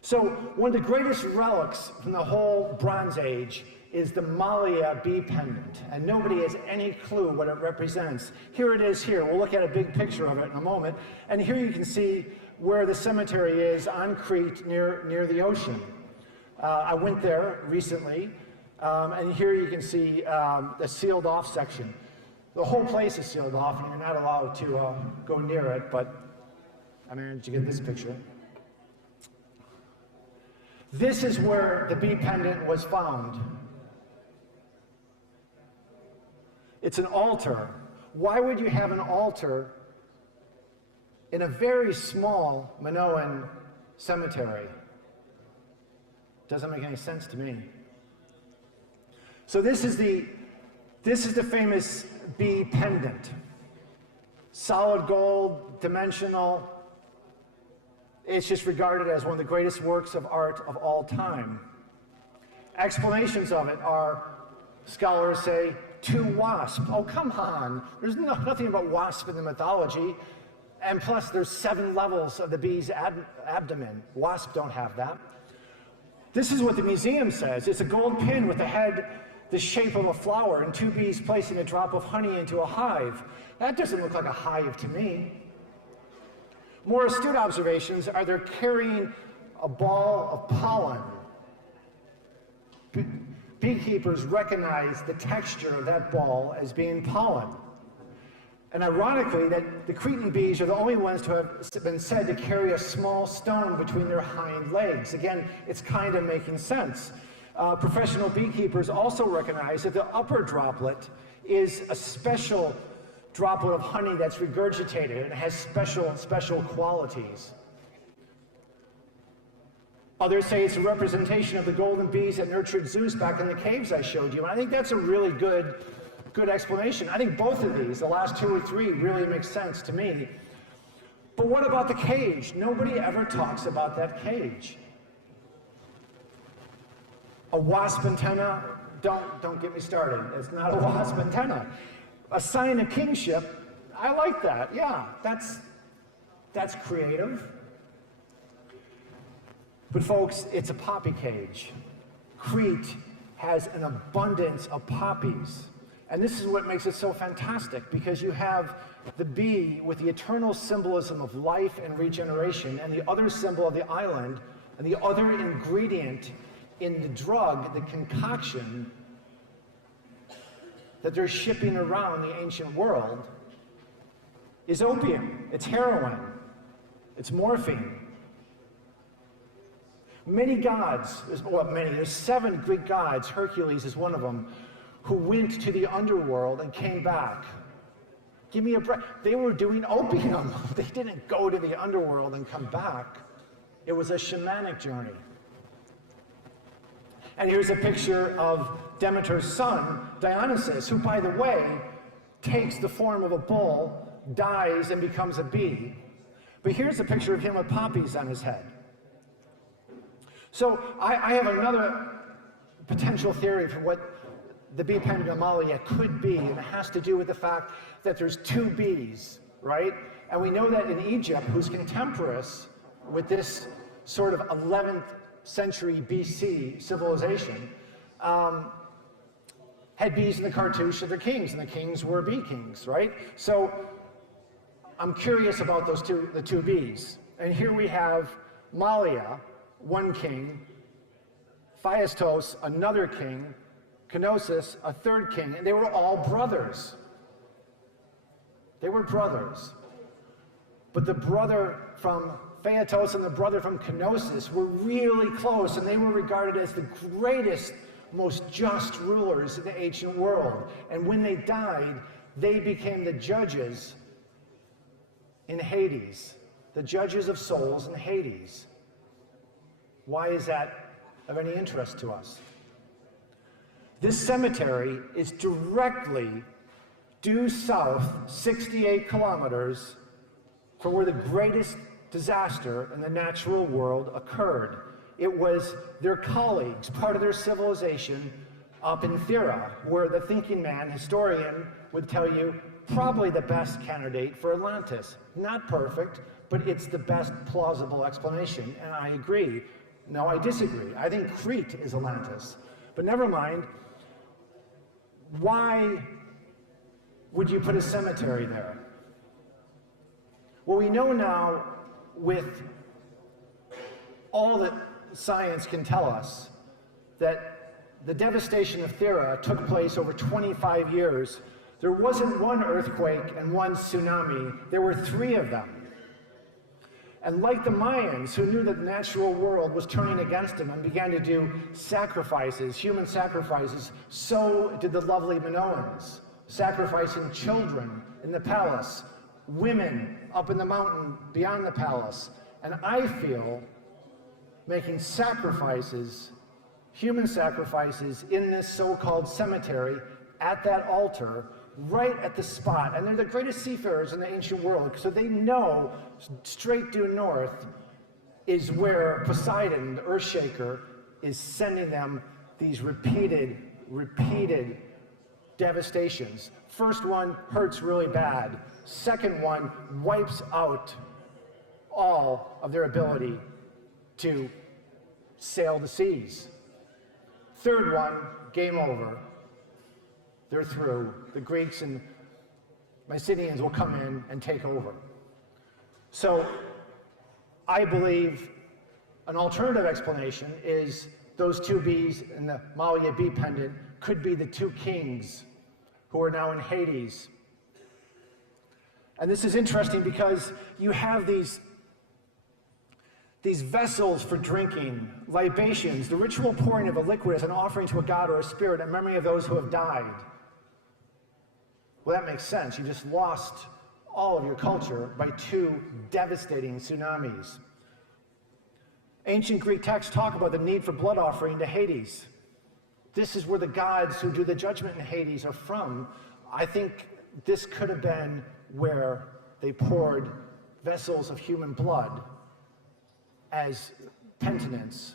So one of the greatest relics from the whole Bronze Age is the Malia bee pendant, and nobody has any clue what it represents. Here it is here. We'll look at a big picture of it in a moment. And here you can see where the cemetery is on Crete near the ocean. I went there recently, and here you can see the sealed off section. The whole place is sealed off, and you're not allowed to go near it, but I managed to get this picture. This is where the bee pendant was found. It's an altar. Why would you have an altar in a very small Minoan cemetery. Doesn't make any sense to me. So this is the famous bee pendant. Solid gold, dimensional. It's just regarded as one of the greatest works of art of all time. Explanations of it are, scholars say, two wasps. Oh, come on. There's nothing about wasp in the mythology. And plus, there's 7 levels of the bee's abdomen. Wasps don't have that. This is what the museum says. It's a gold pin with a head the shape of a flower and 2 bees placing a drop of honey into a hive. That doesn't look like a hive to me. More astute observations are they're carrying a ball of pollen. Beekeepers recognize the texture of that ball as being pollen. And ironically, that the Cretan bees are the only ones to have been said to carry a small stone between their hind legs. Again, it's kind of making sense. Professional beekeepers also recognize that the upper droplet is a special droplet of honey that's regurgitated and has special qualities. Others say it's a representation of the golden bees that nurtured Zeus back in the caves I showed you. And I think that's a really good explanation. I think both of these, the last 2 or 3, really make sense to me. But what about the cage? Nobody ever talks about that cage. A wasp antenna? Don't get me started. It's not a wasp antenna. A sign of kingship? I like that. Yeah, that's creative. But folks, it's a poppy cage. Crete has an abundance of poppies. And this is what makes it so fantastic, because you have the bee with the eternal symbolism of life and regeneration, and the other symbol of the island, and the other ingredient in the drug, the concoction that they're shipping around the ancient world, is opium. It's heroin. It's morphine. Many gods, there's 7 Greek gods, Hercules is one of them, who went to the underworld and came back. Give me a break. They were doing opium. They didn't go to the underworld and come back. It was a shamanic journey. And here's a picture of Demeter's son, Dionysus, who, by the way, takes the form of a bull, dies, and becomes a bee. But here's a picture of him with poppies on his head. So I have another potential theory for what the bee pendant Amalia could be, and it has to do with the fact that there's 2 bees, right? And we know that in Egypt, who's contemporaneous with this sort of 11th century BC civilization, had bees in the cartouche of their kings, and the kings were bee kings, right? So I'm curious about the two bees. And here we have Malia, one king, Phaistos, another king, Knossos, a third king, and they were all brothers. They were brothers. But the brother from Phaistos and the brother from Knossos were really close, and they were regarded as the greatest, most just rulers in the ancient world. And when they died, they became the judges in Hades, the judges of souls in Hades. Why is that of any interest to us? This cemetery is directly due south 68 kilometers from where the greatest disaster in the natural world occurred. It was their colleagues, part of their civilization, up in Thera, where the thinking man, historian, would tell you probably the best candidate for Atlantis. Not perfect, but it's the best plausible explanation, and I agree. No, I disagree. I think Crete is Atlantis. But never mind. Why would you put a cemetery there? Well, we know now, with all that science can tell us, that the devastation of Thera took place over 25 years. There wasn't one earthquake and one tsunami. There were 3 of them. And like the Mayans, who knew that the natural world was turning against them and began to do sacrifices, human sacrifices, so did the lovely Minoans, sacrificing children in the palace, women up in the mountain beyond the palace. And I feel making sacrifices, human sacrifices, in this so-called cemetery at that altar, right at the spot. And they're the greatest seafarers in the ancient world, so they know straight due north is where Poseidon, the Earthshaker, is sending them these repeated devastations. First one hurts really bad. Second one wipes out all of their ability to sail the seas. Third one, game over. They're through. The Greeks and Mycenaeans will come in and take over. So I believe an alternative explanation is those two bees in the Malia bee pendant could be the two kings who are now in Hades. And this is interesting because you have these vessels for drinking, libations, the ritual pouring of a liquid as an offering to a god or a spirit in memory of those who have died. Well, that makes sense. You just lost all of your culture by two devastating tsunamis. Ancient Greek texts talk about the need for blood offering to Hades. This is where the gods who do the judgment in Hades are from. I think this could have been where they poured vessels of human blood as penitence,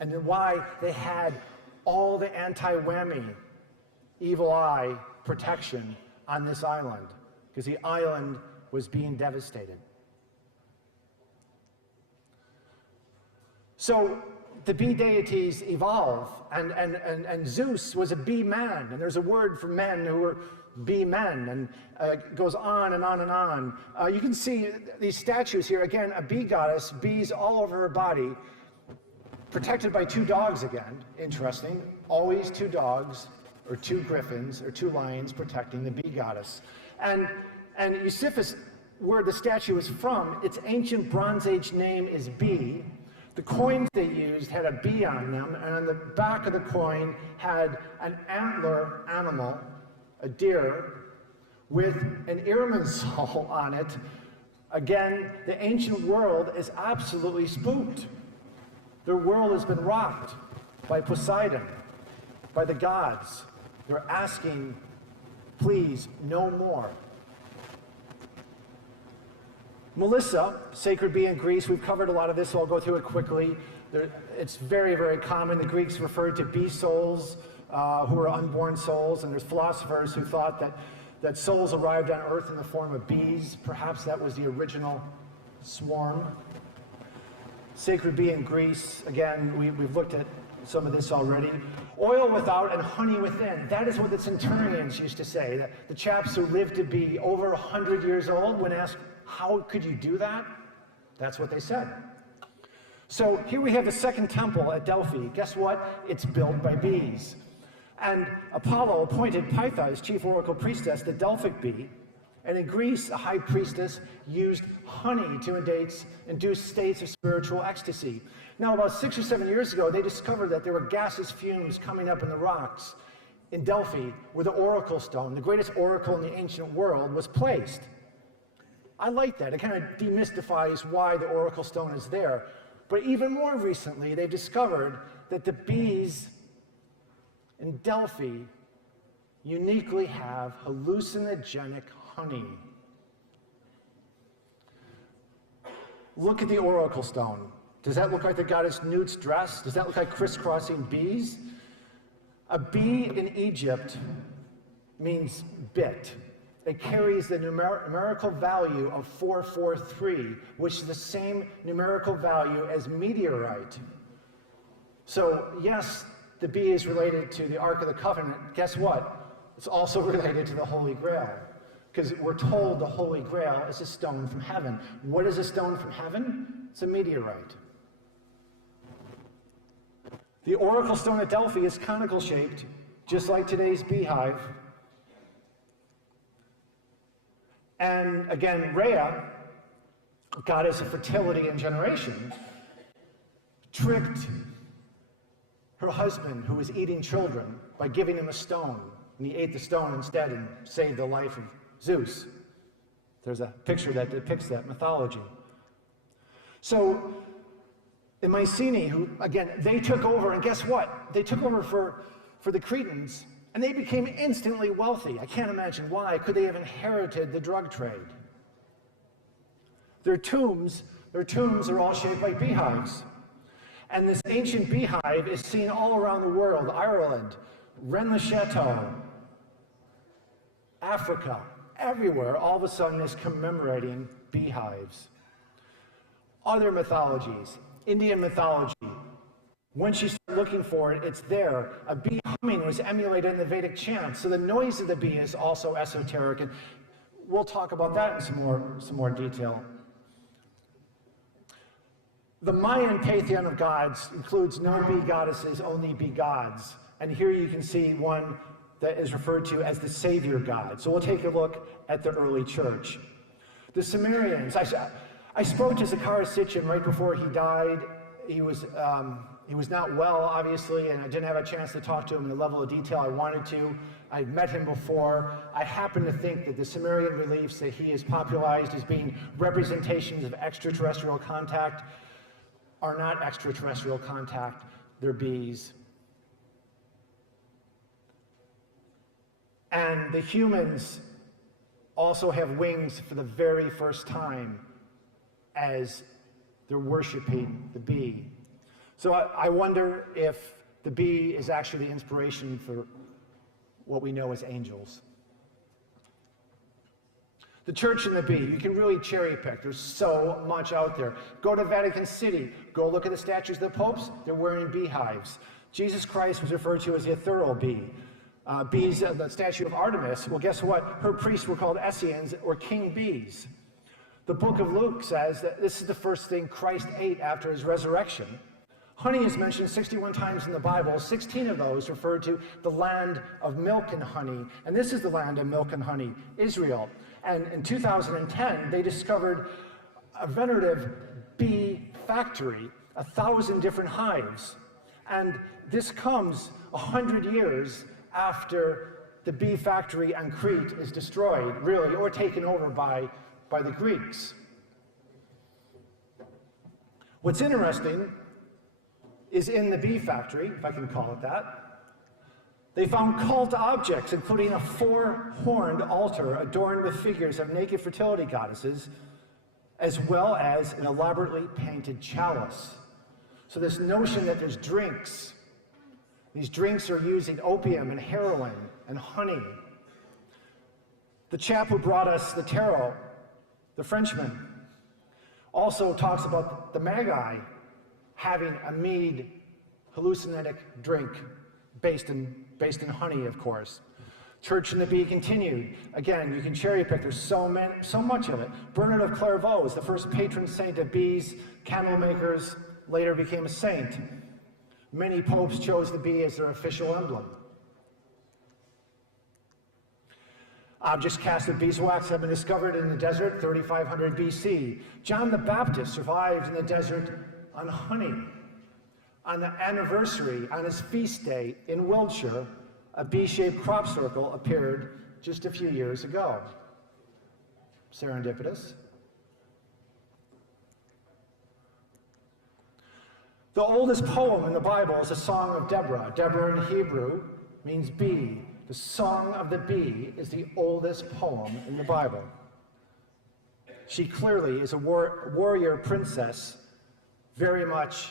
and then why they had all the anti-whammy, evil eye protection on this island, because the island was being devastated. So the bee deities evolve, and Zeus was a bee man, and there's a word for men who were bee men, and it goes on and on and on. You can see these statues here. Again, a bee goddess, bees all over her body, protected by two dogs again. Interesting. Always two dogs, or two griffins, or two lions protecting the bee goddess. And Eusiphus, where the statue is from, its ancient Bronze Age name is bee. The coins they used had a bee on them, and on the back of the coin had an antler animal, a deer, with an irminsul on it. Again, the ancient world is absolutely spooked. Their world has been rocked by Poseidon, by the gods. They're asking, please, no more. Melissa, sacred bee in Greece, we've covered a lot of this, so I'll go through it quickly. It's very, very common. The Greeks referred to bee souls, who are unborn souls, and there's philosophers who thought that souls arrived on Earth in the form of bees. Perhaps that was the original swarm. Sacred bee in Greece, again, we've looked at some of this already. Oil without and honey within. That is what the centurions used to say. That the chaps who lived to be over 100 years old, when asked, how could you do that? That's what they said. So here we have the second temple at Delphi. Guess what? It's built by bees. And Apollo appointed Pythia as chief oracle priestess, the Delphic bee. And in Greece, a high priestess used honey to induce states of spiritual ecstasy. Now, about 6 or 7 years ago, they discovered that there were gaseous fumes coming up in the rocks in Delphi, where the oracle stone, the greatest oracle in the ancient world, was placed. I like that. It kind of demystifies why the oracle stone is there. But even more recently, they've discovered that the bees in Delphi uniquely have hallucinogenic honey. Look at the oracle stone. Does that look like the goddess Nut's dress? Does that look like crisscrossing bees? A bee in Egypt means bit. It carries the numerical value of 443, which is the same numerical value as meteorite. So yes, the bee is related to the Ark of the Covenant. Guess what? It's also related to the Holy Grail, because we're told the Holy Grail is a stone from heaven. What is a stone from heaven? It's a meteorite. The oracle stone at Delphi is conical shaped, just like today's beehive. And again, Rhea, goddess of fertility and generation, tricked her husband, who was eating children, by giving him a stone. And he ate the stone instead and saved the life of Zeus. There's a picture that depicts that mythology. So the Mycenae, who, again, they took over, and guess what? They took over for the Cretans, and they became instantly wealthy. I can't imagine why. Could they have inherited the drug trade? Their tombs are all shaped like beehives. And this ancient beehive is seen all around the world: Ireland, Rennes-le-Château, Africa, everywhere. All of a sudden is commemorating beehives. Other mythologies, Indian mythology, once you start looking for it, it's there. A bee humming was emulated in the Vedic chants, so the noise of the bee is also esoteric, and we'll talk about that in some more detail. The Mayan pantheon of gods includes no bee goddesses, only bee gods. And here you can see one that is referred to as the savior god. So we'll take a look at the early church. The Sumerians, I spoke to Saqqara Sitchin right before he died. He was not well, obviously, and I didn't have a chance to talk to him in the level of detail I wanted to. I'd met him before. I happen to think that the Sumerian reliefs that he has popularized as being representations of extraterrestrial contact are not extraterrestrial contact, they're bees. And the humans also have wings for the very first time as they're worshiping the bee. So I wonder if the bee is actually the inspiration for what we know as angels. The church and the bee, you can really cherry pick. There's so much out there. Go to Vatican City. Go look at the statues of the popes. They're wearing beehives. Jesus Christ was referred to as the ethereal bee. Bees, the statue of Artemis, well, guess what? Her priests were called Essenes, or king bees. The book of Luke says that this is the first thing Christ ate after his resurrection. Honey is mentioned 61 times in the Bible. 16 of those refer to the land of milk and honey. And this is the land of milk and honey, Israel. And in 2010, they discovered a venerative bee factory, 1,000 different hives. And this comes 100 years after the bee factory on Crete is destroyed, really, or taken over by the Greeks. What's interesting is in the bee factory, if I can call it that, they found cult objects, including a 4-horned altar adorned with figures of naked fertility goddesses, as well as an elaborately painted chalice. So this notion that there's drinks, these drinks are using opium and heroin and honey. The chap who brought us the tarot, the Frenchman, also talks about the Magi having a mead hallucinogenic drink based in honey, of course. Church and the Bee continued. Again, you can cherry pick. There's so much of it. Bernard of Clairvaux is the first patron saint of bees, candle makers, later became a saint. Many popes chose the bee as their official emblem. Objects cast with beeswax have been discovered in the desert 3500 BC. John the Baptist survived in the desert on honey. On the anniversary, on his feast day in Wiltshire, a bee-shaped crop circle appeared just a few years ago. Serendipitous. The oldest poem in the Bible is a Song of Deborah. Deborah in Hebrew means bee. The Song of the Bee is the oldest poem in the Bible. She clearly is a warrior princess, very much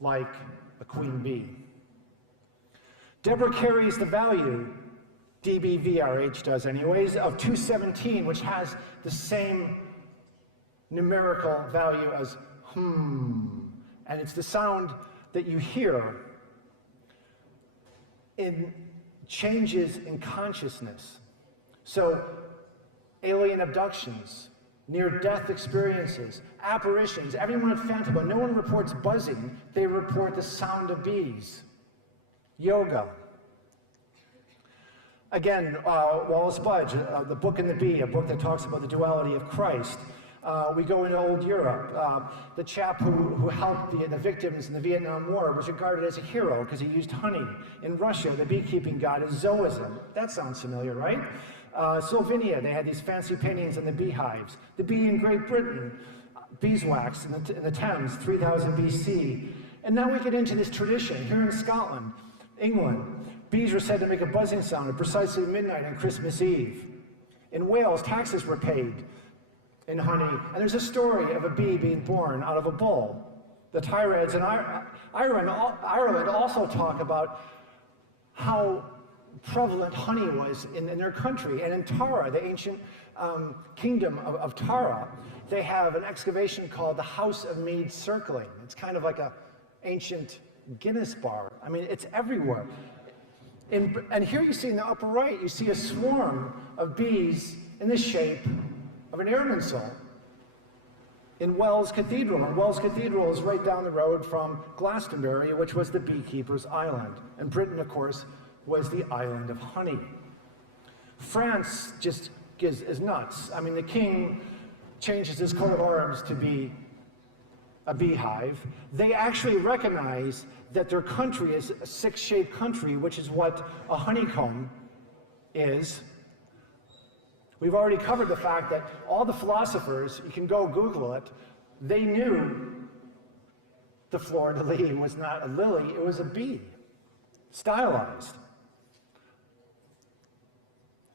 like a queen bee. Deborah carries the value, DBVRH does anyways, of 217, which has the same numerical value as and it's the sound that you hear in changes in consciousness. So alien abductions, near-death experiences, apparitions, everyone at Phantom, no one reports buzzing, they report the sound of bees. Yoga. Again, Wallace Budge, The Book and the Bee, a book that talks about the duality of Christ. We go into old Europe. The chap who helped the victims in the Vietnam War was regarded as a hero because he used honey. In Russia, the beekeeping god is Zoism. That sounds familiar, right? Slovenia, they had these fancy paintings on the beehives. The bee in Great Britain, beeswax in the Thames, 3000 BC. And now we get into this tradition here in Scotland, England. Bees were said to make a buzzing sound at precisely midnight on Christmas Eve. In Wales, taxes were paid in honey, and there's a story of a bee being born out of a bull. The tirades in Ireland also talk about how prevalent honey was in their country. And in Tara, the ancient kingdom of Tara, they have an excavation called the House of Mead Circling. It's kind of like an ancient Guinness bar. I mean, it's everywhere. And here you see in the upper right, you see a swarm of bees in the shape of an Irminsul in Wells Cathedral. And Wells Cathedral is right down the road from Glastonbury, which was the beekeeper's island. And Britain, of course, was the island of honey. France just is nuts. I mean, the king changes his coat of arms to be a beehive. They actually recognize that their country is a six-shaped country, which is what a honeycomb is. We've already covered the fact that all the philosophers, you can go Google it, they knew the fleur-de-lis was not a lily, it was a bee, stylized.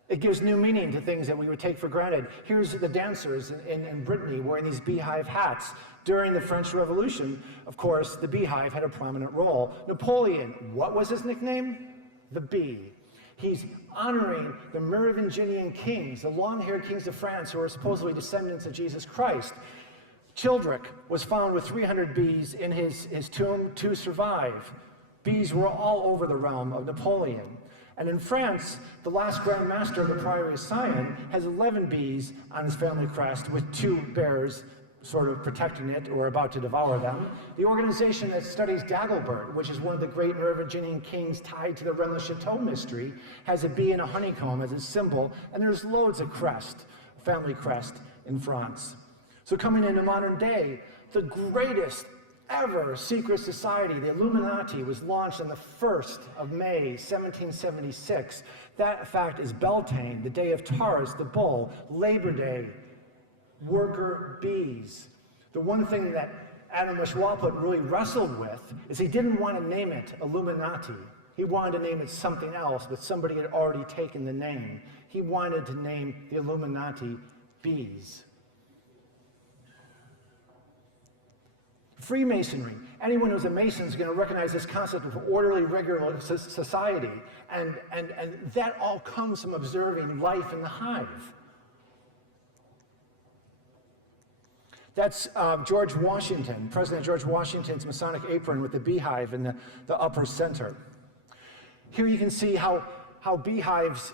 It gives new meaning to things that we would take for granted. Here's the dancers in Brittany wearing these beehive hats. During the French Revolution, of course, the beehive had a prominent role. Napoleon, what was his nickname? The bee. He's honoring the Merovingian kings, the long-haired kings of France who are supposedly descendants of Jesus Christ. Childeric was found with 300 bees in his tomb to survive. Bees were all over the realm of Napoleon. And in France, the last Grand Master of the Priory of Sion has 11 bees on his family crest with 2 bears sort of protecting it or about to devour them. The organization that studies Dagobert, which is one of the great Merovingian kings tied to the Rennes-le-Chateau mystery, has a bee in a honeycomb as a symbol, and there's loads of crest, family crest in France. So coming into modern day, the greatest ever secret society, the Illuminati, was launched on the 1st of May, 1776. That, in fact, is Beltane, the day of Taurus, the bull, Labor Day, worker bees. The one thing that Adam Weishaupt really wrestled with is he didn't want to name it Illuminati. He wanted to name it something else, but somebody had already taken the name. He wanted to name the Illuminati bees. Freemasonry. Anyone who's a Mason is going to recognize this concept of orderly, regular society, and that all comes from observing life in the hive. That's George Washington, President George Washington's Masonic apron with the beehive in the upper center. Here you can see how beehives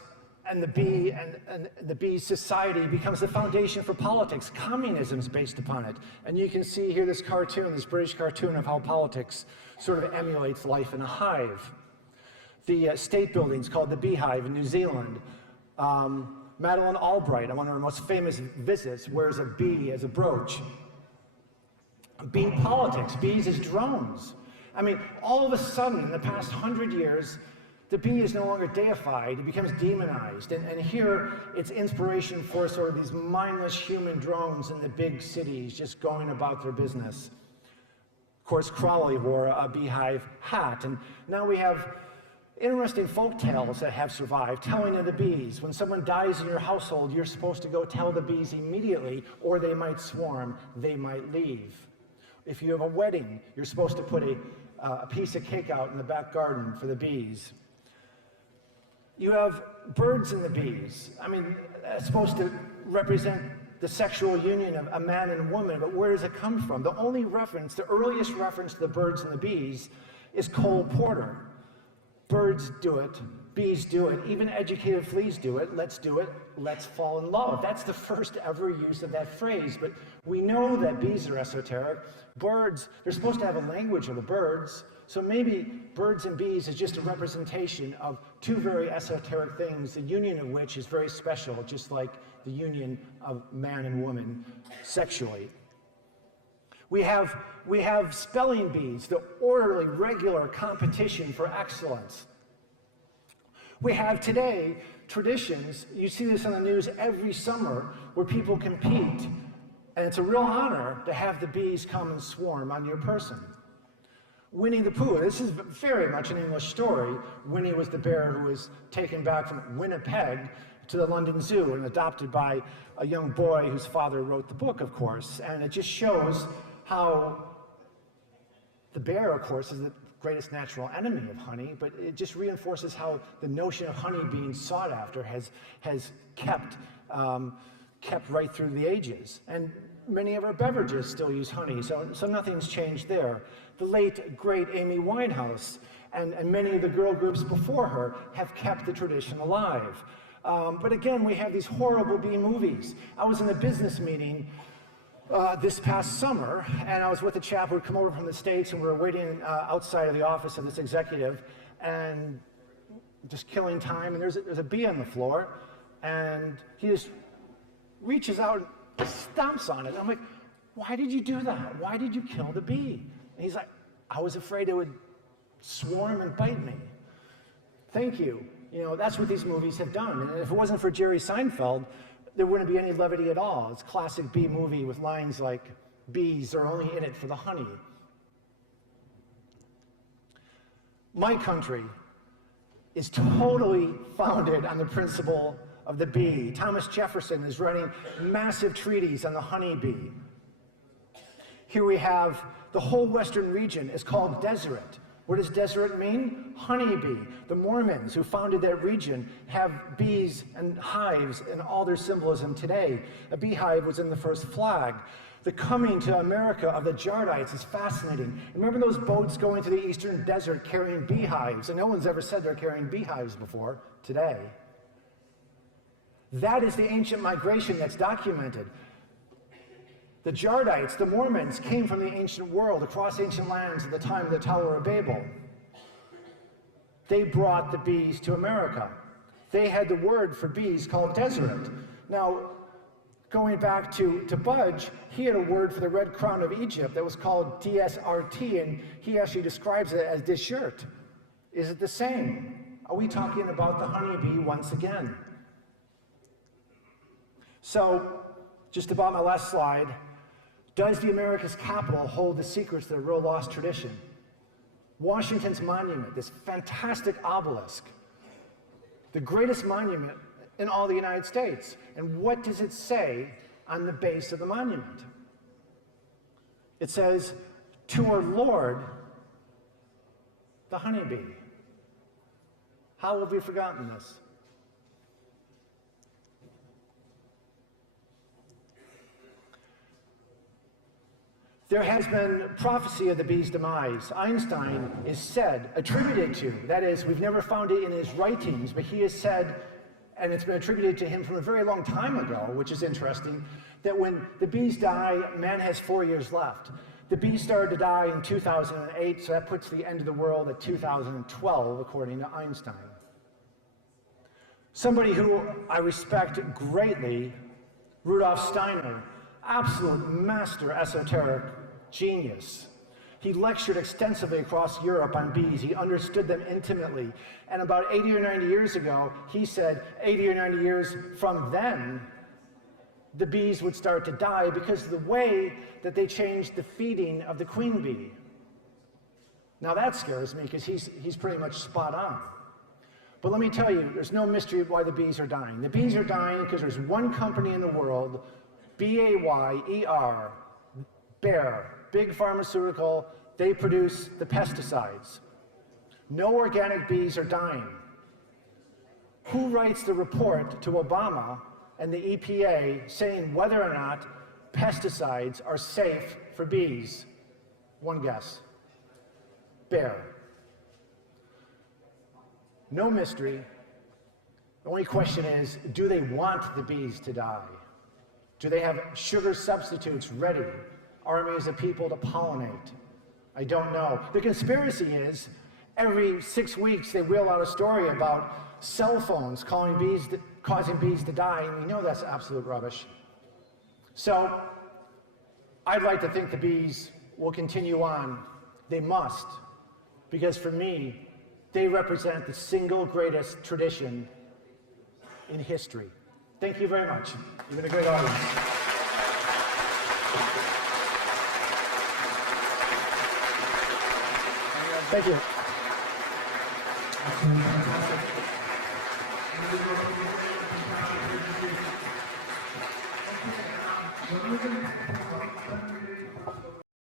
and the bee and the bee society becomes the foundation for politics. Communism is based upon it. And you can see here this cartoon, this British cartoon of how politics sort of emulates life in a hive. The state building's called the Beehive in New Zealand. Madeleine Albright, one of her most famous visits, wears a bee as a brooch. Bee politics, bees as drones. I mean, all of a sudden, in the past 100 years, the bee is no longer deified, it becomes demonized. And here, it's inspiration for sort of these mindless human drones in the big cities just going about their business. Of course, Crowley wore a beehive hat, and now we have interesting folk tales that have survived, telling of the bees. When someone dies in your household, you're supposed to go tell the bees immediately, or they might swarm, they might leave. If you have a wedding, you're supposed to put a piece of cake out in the back garden for the bees. You have birds and the bees. I mean, it's supposed to represent the sexual union of a man and a woman, but where does it come from? The only reference, the earliest reference to the birds and the bees is Cole Porter. Birds do it, bees do it, even educated fleas do it. Let's do it, let's fall in love. That's the first ever use of that phrase, but we know that bees are esoteric. Birds, they're supposed to have a language of the birds, so maybe birds and bees is just a representation of two very esoteric things, the union of which is very special, just like the union of man and woman sexually. We have spelling bees, the orderly, regular competition for excellence. We have today traditions, you see this on the news every summer, where people compete, and it's a real honor to have the bees come and swarm on your person. Winnie the Pooh, this is very much an English story. Winnie was the bear who was taken back from Winnipeg to the London Zoo and adopted by a young boy whose father wrote the book, of course. And it just shows how the bear, of course, is the greatest natural enemy of honey, but it just reinforces how the notion of honey being sought after has kept right through the ages. And many of our beverages still use honey, so nothing's changed there. The late, great Amy Winehouse and many of the girl groups before her have kept the tradition alive. But again, we have these horrible bee movies. I was in a business meeting this past summer, and I was with a chap who had come over from the States, and we were waiting outside of the office of this executive, and just killing time, and there's a bee on the floor, and he just reaches out and stomps on it. I'm like, why did you do that? Why did you kill the bee? And he's like, I was afraid it would swarm and bite me. Thank you. You know, that's what these movies have done. And if it wasn't for Jerry Seinfeld, there wouldn't be any levity at all. It's a classic bee movie with lines like, bees are only in it for the honey. My country is totally founded on the principle of the bee. Thomas Jefferson is writing massive treatises on the honeybee. Here we have the whole western region is called Deseret. What does Deseret mean? Honeybee. The Mormons who founded that region have bees and hives in all their symbolism today. A beehive was in the first flag. The coming to America of the Jardites is fascinating. Remember those boats going to the eastern desert carrying beehives? And no one's ever said they're carrying beehives before today. That is the ancient migration that's documented. The Jardites, the Mormons, came from the ancient world, across ancient lands at the time of the Tower of Babel. They brought the bees to America. They had the word for bees called Deseret. Now, going back to Budge, he had a word for the red crown of Egypt that was called DSRT, and he actually describes it as dessert. Is it the same? Are we talking about the honeybee once again? So, just about my last slide, does the America's capital hold the secrets to the real lost tradition? Washington's monument, this fantastic obelisk, the greatest monument in all the United States. And what does it say on the base of the monument? It says, to our Lord, the honeybee. How have we forgotten this? There has been prophecy of the bee's demise. Einstein is said, attributed to, that is, we've never found it in his writings, but he has said, and it's been attributed to him from a very long time ago, which is interesting, that when the bees die, man has 4 years left. The bees started to die in 2008, so that puts the end of the world at 2012, according to Einstein. Somebody who I respect greatly, Rudolf Steiner, absolute master esoteric genius. He lectured extensively across Europe on bees. He understood them intimately. And about 80 or 90 years ago, he said 80 or 90 years from then, the bees would start to die because of the way that they changed the feeding of the queen bee. Now that scares me because he's pretty much spot on. But let me tell you, there's no mystery of why the bees are dying. The bees are dying because there's one company in the world, Bayer, Bayer, big pharmaceutical, they produce the pesticides. No organic bees are dying. Who writes the report to Obama and the EPA saying whether or not pesticides are safe for bees? One guess. Bayer. No mystery. The only question is, do they want the bees to die? Do they have sugar substitutes ready? Armies of people to pollinate? I don't know. The conspiracy is, every 6 weeks they wheel out a story about cell phones causing bees to die, and we know that's absolute rubbish. So, I'd like to think the bees will continue on. They must, because for me, they represent the single greatest tradition in history. Thank you very much. You've been a great audience. Thank you.